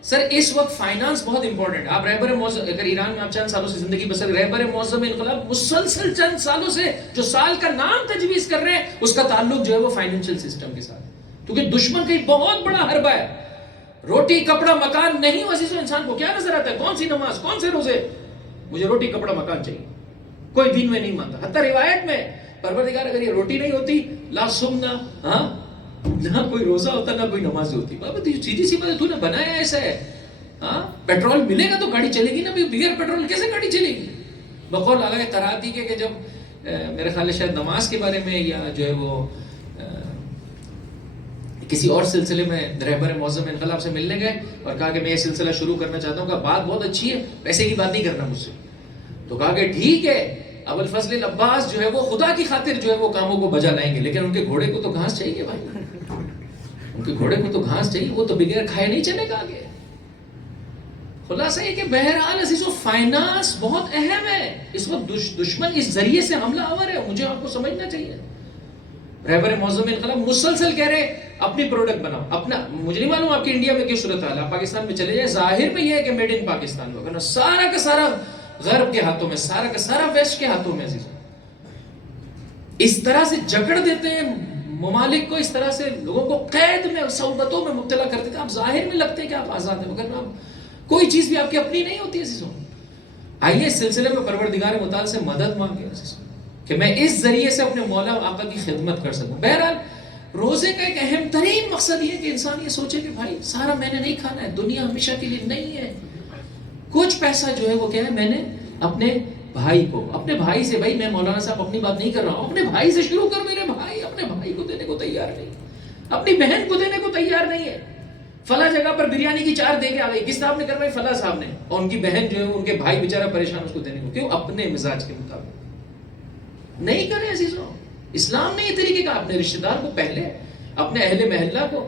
سر اس وقت فائنانس بہت امپورٹنٹ. آپ رہبر معظم, اگر ایران میں آپ چند سالوں سے زندگی بسر, رہبر معظم انقلاب مسلسل چند سالوں سے جو سال کا نام تجویز کر رہے ہیں اس کا تعلق جو ہے وہ فائنینشیل سسٹم کے ساتھ, کیونکہ دشمن کا ایک بہت بڑا حربہ ہے. روٹی کپڑا مکان نہیں ہو عزیزو, انسان کو کیا نظر آتا ہے؟ کون سی نماز, کون سے روزے؟ مجھے روٹی کپڑا مکان چاہیے. کوئی دین میں نہیں مانتا. حتیٰ روایت میں پروردگار اگر یہ روٹی نہیں ہوتی لا سمنا, ہاں نہ کوئی روزہ ہوتا نہ کوئی نماز ہوتی. بابا سیدھی سی بات ہے, تو نے بنایا ایسا ہے. ہاں پیٹرول ملے گا تو گاڑی چلے گی نا, بغیر پیٹرول کیسے گاڑی چلے گی؟ بقول اعلیٰ قرآتی کے کہ جب میرے خیال ہے شاید نماز کے بارے میں یا جو ہے وہ کسی اور سلسلے میں رہبر معظم انقلاب سے ملنے گئے اور کہا کہ میں یہ سلسلہ شروع کرنا چاہتا ہوں. کہ بات بہت اچھی ہے, پیسے کی بات نہیں کرنا مجھ سے. تو کہا کہ ٹھیک ہے, ابوالفضل العباس جو ہے وہ خدا کی خاطر جو ہے وہ کاموں کو بجا لائیں گے, لیکن ان کے گھوڑے کو تو گھاس چاہیے بھائی, ان کے گھوڑے کو تو گھاس چاہیے, وہ تو بغیر کھائے نہیں چلے گا آگے. خلاصہ یہ کہ بہرحال عزیزو فائنانس بہت اہم ہے. اس وقت دشمن اس ذریعے سے حملہ آور ہے, مجھے آپ کو سمجھنا چاہیے. رہبر معظم انقلاب مسلسل کہہ رہے اپنی پروڈکٹ بناؤ اپنا. مجھے نہیں معلوم آپ کی انڈیا میں کیا صورت حال ہے, آپ پاکستان میں چلے جائیں, ظاہر میں یہ ہے کہ میڈ ان پاکستان ہوگا, سارا کا سارا غرب کے ہاتھوں میں, سارا کا سارا ویسٹ کے ہاتھوں میں. عزیزو اس طرح سے جکڑ دیتے ہیں ممالک کو, اس طرح سے لوگوں کو قید میں صعوبتوں میں مبتلا کر دیتے ہیں. آپ ظاہر میں لگتے ہیں کہ آپ آزاد ہیں, مگر آپ کوئی چیز بھی آپ کی اپنی نہیں ہوتی ہے. عزیزو آئیے اس سلسلے میں پروردگار متعال سے مدد مانگے کہ میں اس ذریعے سے اپنے مولا آقا کی خدمت کر سکوں. بہرحال روزے کا ایک اہم ترین مقصد یہ ہے کہ انسان یہ سوچے کہ بھائی سارا میں نے نہیں کھانا ہے, دنیا ہمیشہ کے لیے نہیں ہے. کچھ پیسہ جو ہے وہ کیا ہے, میں نے اپنے بھائی کو, اپنے بھائی سے, بھائی میں مولانا صاحب اپنی بات نہیں کر رہا ہوں, اپنے بھائی سے شروع کر. میرے بھائی اپنے بھائی کو دینے کو تیار نہیں, اپنی بہن کو دینے کو تیار نہیں ہے. فلاں جگہ پر بریانی کی 4 دے کے آ گئی, کس صاحب نے کروائی؟ فلاں صاحب نے. اور ان کی بہن جو ہے ان کے بھائی بیچارہ پریشان اس کو دینے کو, کیوں؟ اپنے مزاج کے مطابق نہیں کریں عزیزوں. اسلام نے یہ طریقے کا, اپنے رشتہ دار کو پہلے, اپنے اہل محلہ کو,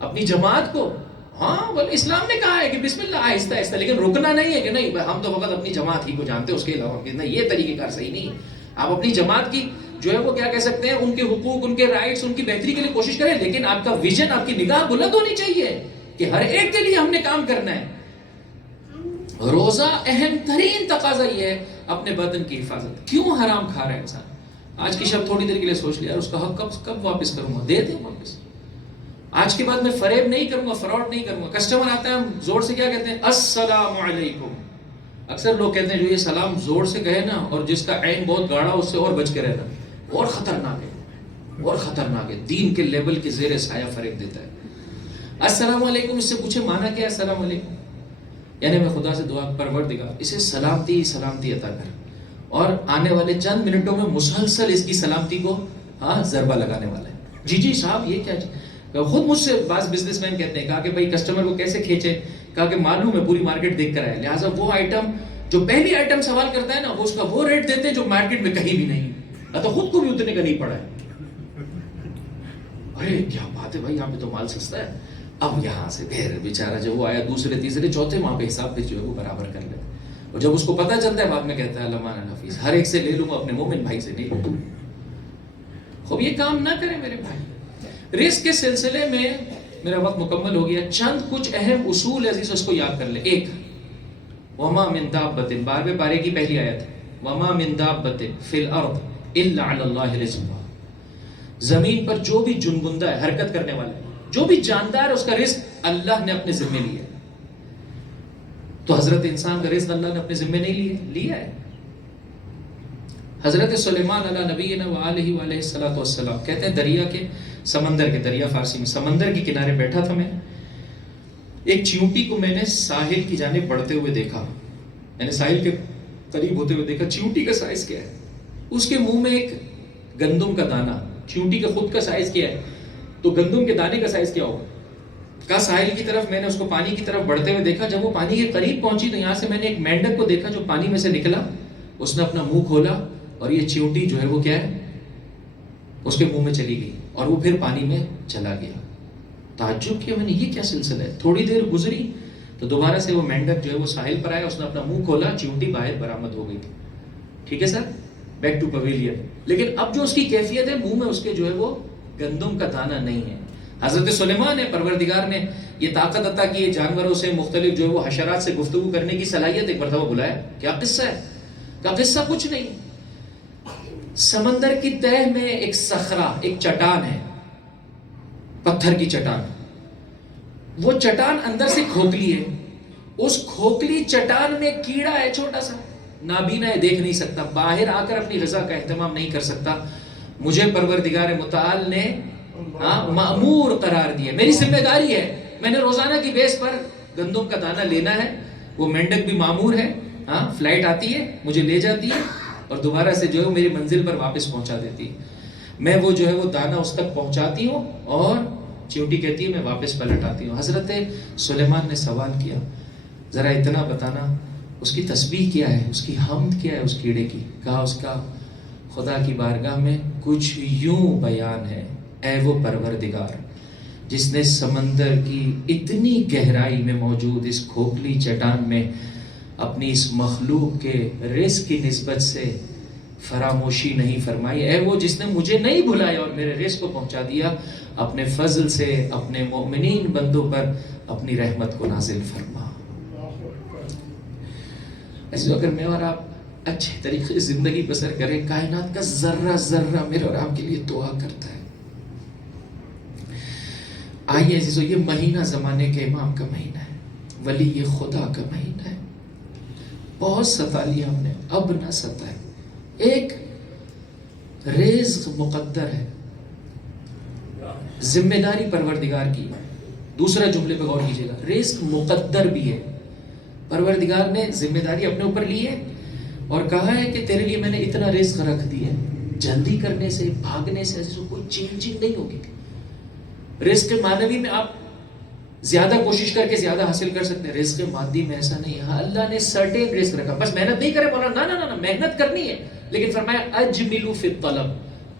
اپنی جماعت کو. ہاں بولے اسلام نے کہا ہے کہ بسم اللہ آہستہ آہستہ, لیکن رکنا نہیں ہے کہ نہیں ہم تو فقط اپنی جماعت ہی کو جانتے ہیں, اس کے علاوہ نہیں. یہ طریقہ کار صحیح نہیں. آپ اپنی جماعت کی جو ہے وہ کیا کہہ سکتے ہیں, ان کے حقوق, ان کے رائٹس, ان کی بہتری کے لیے کوشش کریں, لیکن آپ کا ویژن, آپ کی نگاہ بلند ہونی چاہیے کہ ہر ایک کے لیے ہم نے کام کرنا ہے. روزہ اہم ترین تقاضا یہ ہے اپنے بدن کی حفاظت. کیوں حرام کھا رہا ہے انسان؟ آج کی شب تھوڑی دیر کے لیے سوچ لیا, اس کا حق کب واپس کروں گا؟ دے دیں واپس. آج کے بعد میں فریب نہیں کروں گا, فراڈ نہیں کروں گا. کسٹمر آتا ہے, ہم زور سے کیا کہتے ہیں؟ السلام علیکم. اکثر لوگ کہتے ہیں جو یہ سلام زور سے کہے نا, اور جس کا عین بہت گاڑا, اس سے اور بچ کے رہنا, اور خطرناک ہے, اور خطرناک ہے. دین کے لیول کے زیر سایہ فریب دیتا ہے. السلام علیکم, اس سے پوچھے معنی کیا ہے السلام علیکم؟ یعنی میں خدا سے دعا, پروردگار اسے سلامتی سلامتی عطا کر, اور آنے والے چند منٹوں میں مسلسل اس کی سلامتی کو ضربہ لگانے والا ہے. جی صاحب یہ کیا؟ خود مجھ سے بعض بزنس مین کہتے ہیں, کہا کہ بھائی کسٹمر کو کیسے کھینچے, کہا کہ معلوم ہے پوری مارکیٹ دیکھ کر آئے, لہٰذا وہ آئٹم جو پہلی آئٹم سوال کرتا ہے نا, وہ اس کا وہ ریٹ دیتے ہیں جو مارکیٹ میں کہیں بھی نہیں, تو خود کو بھی اتنے کا نہیں پڑا ہے. ارے کیا بات ہے بھائی, یہاں پہ تو مال سستا ہے. اب یہاں سے پھر بیچارہ جو وہ آیا دوسرے تیسرے چوتھے وہاں پہ حساب پہ جو ہے وہ برابر کر لے, اور جب اس کو پتہ چلتا ہے بعد میں کہتا ہے اللہ مانا نفیس, ہر ایک سے لے لوں گا, اپنے مومن بھائی سے نہیں لوں. خوب یہ کام نہ کریں میرے بھائی. رزق کے سلسلے میں میرا وقت مکمل ہو گیا. چند کچھ اہم اصول عزیز اس کو یاد کر لیں. ایک, وما من دابۃ, 12ویں پارے کی پہلی آیت, وما من دابۃ فی الارض الا علی اللہ رزقها. زمین پر جو بھی جنبندہ ہے, حرکت کرنے والا ہے, جو بھی جاندار ہے, اس کا رزق اللہ نے اپنے ذمے لیا ہے. تو حضرت انسان کا رزق اللہ نے اپنے ذمے نہیں لیا ہے. حضرت سلیمان علیہ نبینا وآلہ وآلہ السلام کہتے ہیں دریا کے, سمندر کے, دریا فارسی میں سمندر کے کنارے بیٹھا تھا میں, ایک چیونٹی کو میں نے ساحل کی جانب بڑھتے ہوئے دیکھا, یعنی ساحل کے قریب ہوتے ہوئے دیکھا. چیونٹی کا سائز کیا ہے؟ اس کے منہ میں ایک گندم کا دانہ. چیونٹی کا خود کا سائز کیا ہے تو گندم کے دانے کا سائز کیا ہوگا؟ کا ساحل کی طرف میں نے اس کو پانی کی طرف بڑھتے ہوئے دیکھا. جب وہ پانی کے قریب پہنچی تو یہاں سے میں نے ایک مینڈک کو دیکھا جو پانی میں سے نکلا. اس نے اپنا منہ کھولا اور یہ چیونٹی جو ہے وہ کیا ہے, اس کے منہ میں چلی گئی, اور وہ پھر پانی میں چلا گیا. تعجب کیا میں نے, یہ کیا سلسلہ ہے؟ تھوڑی دیر گزری تو دوبارہ سے وہ مینڈک جو ہے وہ ساحل پر آیا, اس نے اپنا منہ کھولا, چیونٹی باہر برآمد ہو گئی. ٹھیک ہے سر, بیک ٹو پویلین. لیکن اب جو اس کی کیفیت ہے منہ میں اس کے جو ہے وہ گندم کا دانہ نہیں ہے. حضرت سلیمان نے پروردگار نے یہ طاقت عطا کی جانوروں سے مختلف جو ہے وہ حشرات سے گفتگو کرنے کی صلاحیت. ایک مرتبہ بلایا, کیا قصہ ہے؟ کیا قصہ کچھ نہیں. سمندر کی تہ میں ایک صخرہ, ایک چٹان ہے, پتھر کی چٹان. وہ چٹان اندر سے کھوکھلی ہے. اس کھوکھلی چٹان میں کیڑا ہے چھوٹا سا, نابینا ہے, دیکھ نہیں سکتا, باہر آ کر اپنی غذا کا اہتمام نہیں کر سکتا. مجھے پروردگار متعال نے مأمور قرار دیا, میری ذمہ داری ہے, میں نے روزانہ کی بیس پر گندم کا دانہ لینا ہے. وہ مینڈک بھی مأمور ہے, فلائٹ آتی ہے, مجھے لے جاتی ہے اور دوبارہ سے جو ہے میری منزل پر واپس پہنچا دیتی ہے. میں وہ جو ہے وہ دانہ اس تک پہنچاتی ہوں اور چیونٹی کہتی ہے میں واپس پلٹ آتی ہوں. حضرت سلیمان نے سوال کیا, ذرا اتنا بتانا اس کی تسبیح کیا ہے, اس کی حمد کیا ہے اس کیڑے کی. کہا اس کا خدا کی بارگاہ میں کچھ یوں بیان ہے, اے وہ پروردگار جس نے سمندر کی اتنی گہرائی میں موجود اس کھوکھلی چٹان میں اپنی اس مخلوق کے رزق کی نسبت سے فراموشی نہیں فرمائی. اے وہ جس نے مجھے نہیں بھلایا اور میرے رزق کو پہنچا دیا, اپنے فضل سے اپنے مومنین بندوں پر اپنی رحمت کو نازل فرما. ایسے اگر میں اور آپ اچھے طریقے سے زندگی بسر کریں, کائنات کا ذرہ ذرہ میرے اور آپ کے لیے دعا کرتا ہے. آئیے عزیزو, یہ مہینہ زمانے کے امام کا مہینہ ہے, ولی یہ خدا کا مہینہ ہے. بہت ستا لیا ہم نے, اب نہ ستائے. ایک رزق مقدر ہے, ذمہ داری پروردگار کی. دوسرا جملے پہ غور کیجیے گا, رزق مقدر بھی ہے. پروردگار نے ذمہ داری اپنے اوپر لی ہے اور کہا ہے کہ تیرے لیے میں نے اتنا رزق رکھ دیا ہے. جلدی کرنے سے, بھاگنے سے کوئی چینجنگ نہیں ہوگی. رزق معنوی میں آپ زیادہ کوشش کر کے زیادہ حاصل کر سکتے ہیں, رزق مادی میں ایسا نہیں ہے. اللہ نے سرٹین رزق رکھا, بس محنت نہیں کرے بولا نہ محنت کرنی ہے, لیکن فرمایا اجملو فی الطلب,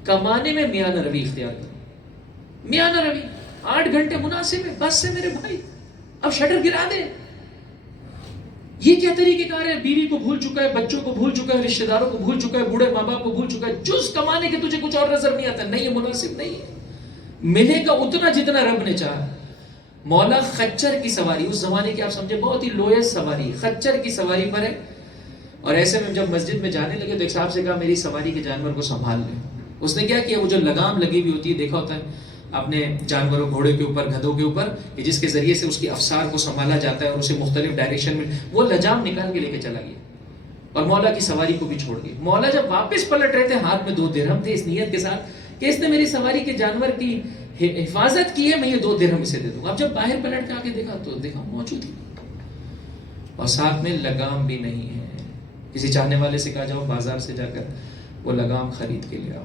کمانے میں میانہ روی اختیار کرو. میانہ روی, 8 گھنٹے مناسب ہے بس سے میرے بھائی, اب شٹر گرا دے. یہ کیا طریقہ کار ہے؟ بیوی کو بھول چکا ہے, بچوں کو بھول چکا ہے, رشتہ داروں کو بھول چکا ہے, بوڑھے ماں باپ کو بھول چکا ہے, جز کمانے کے تجھے کچھ اور نظر نہیں آتا. نہیں, یہ مناسب نہیں ہے. ملے گا اتنا جتنا رب نے چاہا. مولا خچر کی سواری, اس زمانے کی آپ سمجھے بہت ہی لوئسٹ سواری, خچر کی سواری پر ہے. اور ایسے میں جب مسجد میں جانے لگے تو ایک صاحب سے کہا میری سواری کے جانور کو سنبھال لیں. اس نے کیا کیا, وہ جو لگام لگی ہوئی ہوتی ہے, دیکھا ہوتا ہے اپنے جانوروں, گھوڑے کے اوپر, گدھوں کے اوپر, کہ جس کے ذریعے سے اس کی افسار کو سنبھالا جاتا ہے اور اسے مختلف ڈائریکشن میں, وہ لجام نکال کے لے کے چلا گیا اور مولا کی سواری کو بھی چھوڑ گیا. مولا جب واپس پلٹ رہے تھے, ہاتھ میں 2 درہم تھے, اس نیت کے ساتھ کہ اس نے میری سواری کے جانور کی حفاظت کی ہے, میں یہ 2 درہم اسے دے دوں. اب جب باہر پلٹ کے آ کے دیکھا تو دیکھا موجود ہی اور ساتھ میں لگام بھی نہیں ہے. کسی چاہنے والے سے کہا جاؤ بازار سے جا کر وہ لگام خرید کے لے آؤ.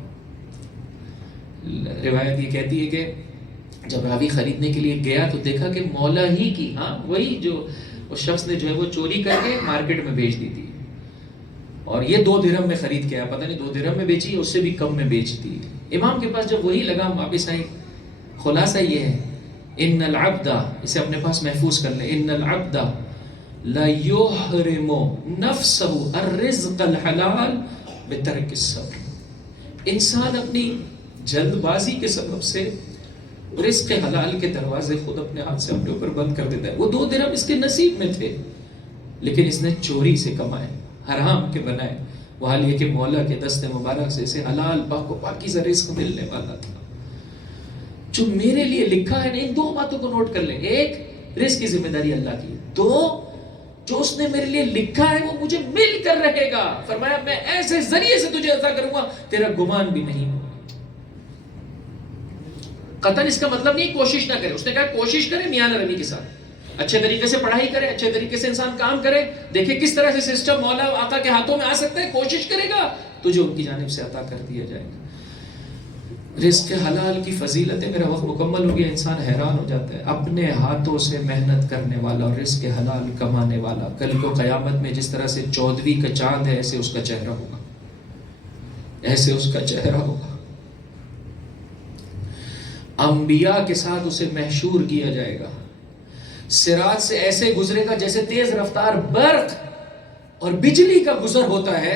روایت یہ کہتی ہے کہ جب راوی خریدنے کے لیے گیا تو دیکھا کہ مولا ہی کی, وہی جو اس شخص نے جو ہے وہ چوری کر کے مارکیٹ میں بیچ دی تھی, اور یہ 2 درہم میں خرید کے آیا. پتہ نہیں 2 درہم میں بیچی ہے, اس سے بھی کم میں بیچتی. امام کے پاس جب وہی لگام واپس آئی, خلاصہ یہ ہے, ان العبد, اسے اپنے پاس محفوظ کر لیں, ان العبد لا یحرم نفسه الرزق الحلال بترک الصبر. انسان اپنی جلد بازی کے سبب سے رزق حلال کے دروازے خود اپنے ہاتھ سے اپنے اوپر بند کر دیتا ہے. وہ 2 درہم اس کے نصیب میں تھے, لیکن اس نے چوری سے کمائے, حرام کے بنائے. وہ حال یہ کہ مولا کے دست مبارک سے اسے حلال پاک و پاکیزہ رزق ملنے والا تھا. جو میرے لیے لکھا ہے, ان 2 باتوں کو نوٹ کر لیں. ایک, رزق کی ذمہ داری اللہ کی. 2, جو اس نے میرے لیے لکھا ہے وہ مجھے مل کر رہے گا. فرمایا میں ایسے ذریعے سے تجھے عطا کروں گا تیرا گمان بھی نہیں. قطعاً اس کا مطلب نہیں کوشش نہ کرے. اس نے کہا کوشش کرے میانہ روی کے ساتھ, اچھے طریقے سے پڑھائی کرے, اچھے طریقے سے انسان کام کرے. دیکھیں کس طرح سے سسٹم مولا آقا کے ہاتھوں میں آ سکتا ہے. کوشش کرے گا تجھے ان کی جانب سے عطا کر دیا جائے گا. رزق حلال کی فضیلت ہے. میرا وقت مکمل ہو گیا. انسان حیران ہو جاتا ہے, اپنے ہاتھوں سے محنت کرنے والا اور رزق حلال کمانے والا, کل کو قیامت میں جس طرح سے 14ویں کا چاند ہے ایسے اس کا چہرہ ہوگا, ایسے اس کا چہرہ ہوگا. انبیاء کے ساتھ اسے محشور کیا جائے گا. صراط سے ایسے گزرے گا جیسے تیز رفتار برق اور بجلی کا گزر ہوتا ہے,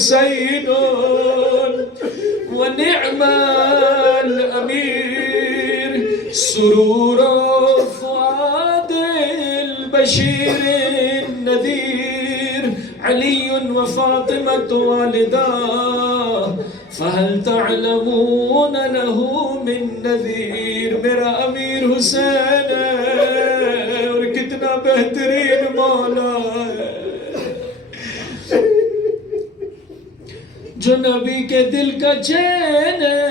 حسين ونعم الأمير سرور فؤاد البشير النذير علي وفاطمة والداه فهل تعلمون له من نذير. میرا امیر حسین ہے اور کتنا بہترین مولا ہے جو نبی کے دل کا چین ہے.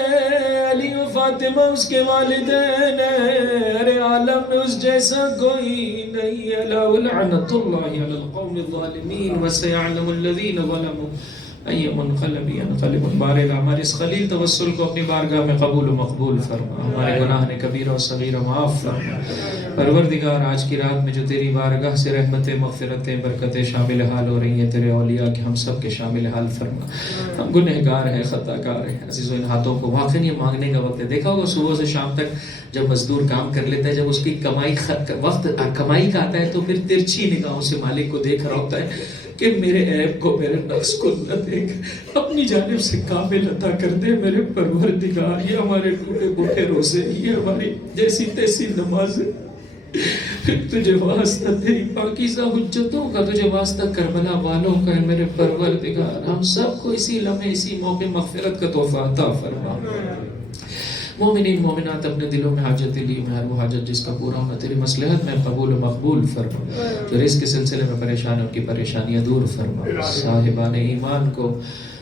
علی و فاطمہ اس کے والدین ہیں. ارے عالم میں اس جیسا کوئی نہیں. الا ولعنت اللہ علی القوم الظالمین وسيعلم الذین ظلموا ای منقلب ینقلب. بارگاہ ہمارے اس خلیل توسل کو اپنی بارگاہ میں قبول و مقبول فرما. ہمارے گناہ نے کبیرہ و صغیرہ معاف فرما. پروردگار آج کی رات میں جو تیری بارگاہ سے رحمتیں مغفرتیں برکتیں شامل حال ہو رہی ہیں تیرے اولیاء کے ہم سب کے شامل حال فرما. ہم گنہگار ہیں خطا کار ہیں عزیزو. ان ہاتھوں کو واقعی یہ مانگنے کا وقت ہے. دیکھا ہوگا صبح سے شام تک جب مزدور کام کر لیتا ہے جب اس کی وقت کمائی کا آتا ہے تو پھر ترچھی نگاہوں سے مالک کو دیکھ رہا ہوتا ہے کہ میرے عیب کو میرے نقص کو نہ دیکھ اپنی جانب سے کامل عطا کر دے میرے پروردگار. یہ ہمارے ٹوٹے پھوٹے روزے یہ ہماری جیسی تیسی نماز تجھے واسطہ تیری پاکیزہ حجتوں کا تجھے واسطہ کربلا والوں کا ہے میرے پروردگار. ہم سب کو اسی لمحے اسی موقع مغفرت کا تحفہ عطا فرما. مومنین مومنات اپنے دلوں میں حاجت لی میں ہر وہ حاجت جس کا پورا ہونا تیری مصلحت میں قبول و مقبول فرما. جو رزق کے سلسلے میں پریشان ہے ان کی پریشانیاں دور فرما. صاحبان ایمان کو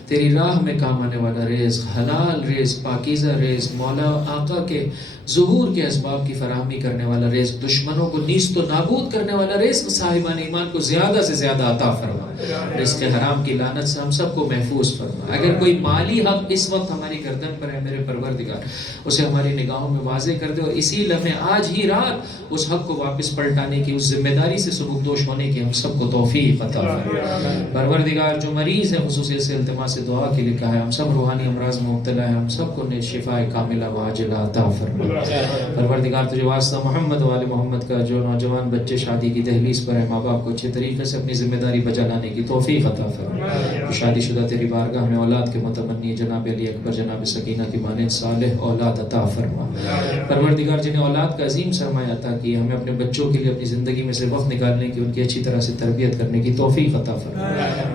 تیری راہ میں کام آنے والا رزق حلال رزق پاکیزہ رزق مولا آقا کے ظہور کے اسباب کی فراہمی کرنے والا رزق دشمنوں کو نیست و نابود کرنے والا رزق صاحبان ایمان کو زیادہ سے زیادہ عطا فرما. رزق حرام کی لعنت سے ہم سب کو محفوظ فرما. اگر کوئی مالی حق اس وقت ہماری گردن پر ہے میرے پروردگار اسے ہماری نگاہوں میں واضح کر دے اور اسی لمحے آج ہی رات اس حق کو واپس پلٹانے کی اس ذمہ داری سے سبکدوش ہونے کی ہم سب کو توفیق عطا فرما. پروردگار جو مریض ہے خصوصیت سے التماس دعا کے لیے کہا ہے ہم سب روحانی امراض میں مبتلا ہیں ہم سب کو شفا کاملہ و عاجلہ عطا فرما. پروردگار تجھے واسطہ محمد و آل محمد کا جو نوجوان بچے شادی کی دہلیز پر ہیں ماں باپ کو اچھے طریقے سے اپنی ذمہ داری بجا لانے کی توفیق عطا فرما. شادی شدہ تیری بارگاہ میں اولاد کے متمنی جناب علی اکبر جناب سکینہ کی مانند صالح اولاد عطا فرما. پروردگار جنہیں اولاد کا عظیم سرمایہ عطا کی ہمیں اپنے بچوں کے لیے اپنی زندگی میں سے وقت نکالنے کی ان کی اچھی طرح سے تربیت کرنے کی توفیق عطا فرما.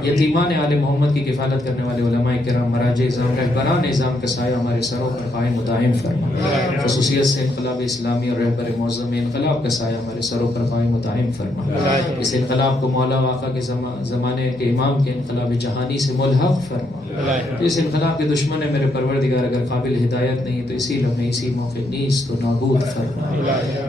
یتیمان آل محمد کی کفالت کرنے والے علماء کرام مراجع اعظام رہبران اعظام کا سایہ ہمارے سروں پر قائم و دائم فرما. خصوصیت سے انقلاب اسلامی اور رہبر معظم انقلاب کا سایہ ہمارے سروں پر قائم و دائم فرما. اس انقلاب کو مولا آقا کے زمانے کے امام کے انقلاب جہانی سے ملحق فرما. اس انقلاب کے دشمن ہے میرے پروردگار اگر قابل ہدایت نہیں ہے تو اسی لمحے اسی موقع نیست و نابود فرما.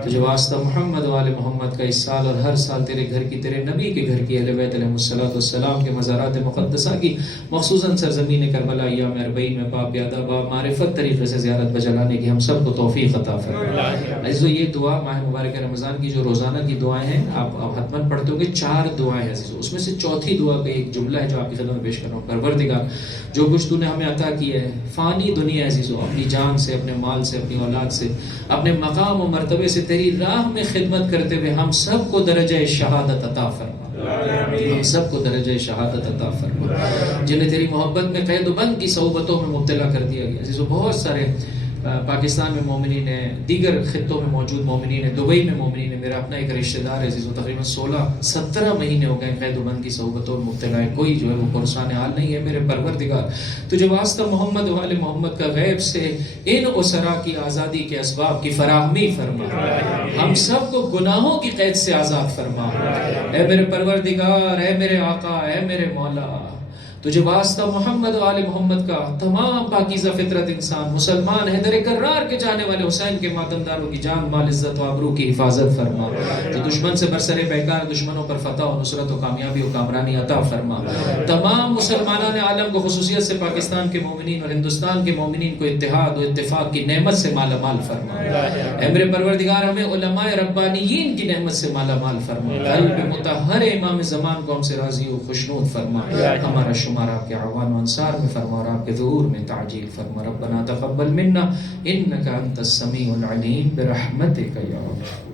تجھے واسطہ محمد و آل محمد کا اس سال اور ہر سال تیرے گھر کی تیرے نبی کے گھر کی اہل بیت علیہ السلام کے مزارات مقدسہ کی مخصوصاً سرزمین کربلا ایام اربعین میں پاک پیادہ با معرفت طریقے سے زیارت بجلانے کی ہم سب کو توفیق عطا فرما. عزیزو یہ دعا ماہ مبارک رمضان کی جو روزانہ کی دعائیں ہیں آپ حتماً پڑھتے ہو گے 4 دعائیں ہیں عزیزو. اس میں سے چوتھی دعا کا ایک جملہ ہے جو آپ کی خدمت میں پیش کر رہا ہوں. پروردگار جو کچھ تو نے ہمیں عطا کیا ہے فانی دنیا عزیزو اپنی جان سے اپنے مال سے اپنی اولاد سے اپنے مقام و مرتبے سے تیری راہ میں خدمت کرتے ہوئے ہم سب کو درجہ شہادت عطا فرما. ہم سب کو درجہ شہادت عطا فرما. جنہیں تیری محبت میں قید و بند کی صحبتوں میں مبتلا کر دیا گیا عزیزو بہت سارے پاکستان میں مومنین ہیں دیگر خطوں میں موجود مومنین ہیں دبئی میں مومنین ہیں. میرا اپنا ایک رشتہ دار ہے عزیزو تقریباً 16-17 مہینے ہو گئے قید و بند کی صحبتوں میں مبتلا ہے. کوئی جو ہے وہ پرسان حال نہیں ہے میرے پروردگار تجھے واسطہ محمد و آل محمد کا غیب سے ان اسرا کی آزادی کے اسباب کی فراہمی فرما. ہم سب کو گناہوں کی قید سے آزاد فرما. اے میرے پروردگار اے میرے آقا اے میرے مولا تجھے واسطہ محمد و آل محمد کا تمام پاکیزہ فطرت انسان مسلمان حیدر کرار کے چاہنے والے حسین کے ماتمداروں کی جان مال عزت و آبرو کی حفاظت فرما. جو دشمن سے برسر پیکار دشمنوں پر فتح و نصرت و کامیابی و کامرانی عطا فرما. تمام مسلمانان عالم کو خصوصیت سے پاکستان کے مومنین اور ہندوستان کے مومنین کو اتحاد و اتفاق کی نعمت سے مالا مال فرما. اے میرے پروردگار ہمیں علماء ربانیین کی نعمت سے مالا مال فرما. قلب مطہر امام زمان کو ہم سے راضی و خوشنود فرما. ہمارا شمار آپ کے عوان و انصار میں فرما اور آپ کے ظہور میں تعجیل فرما. ربنا تقبل منا انک انت السمیع العلیم برحمتک یا رب.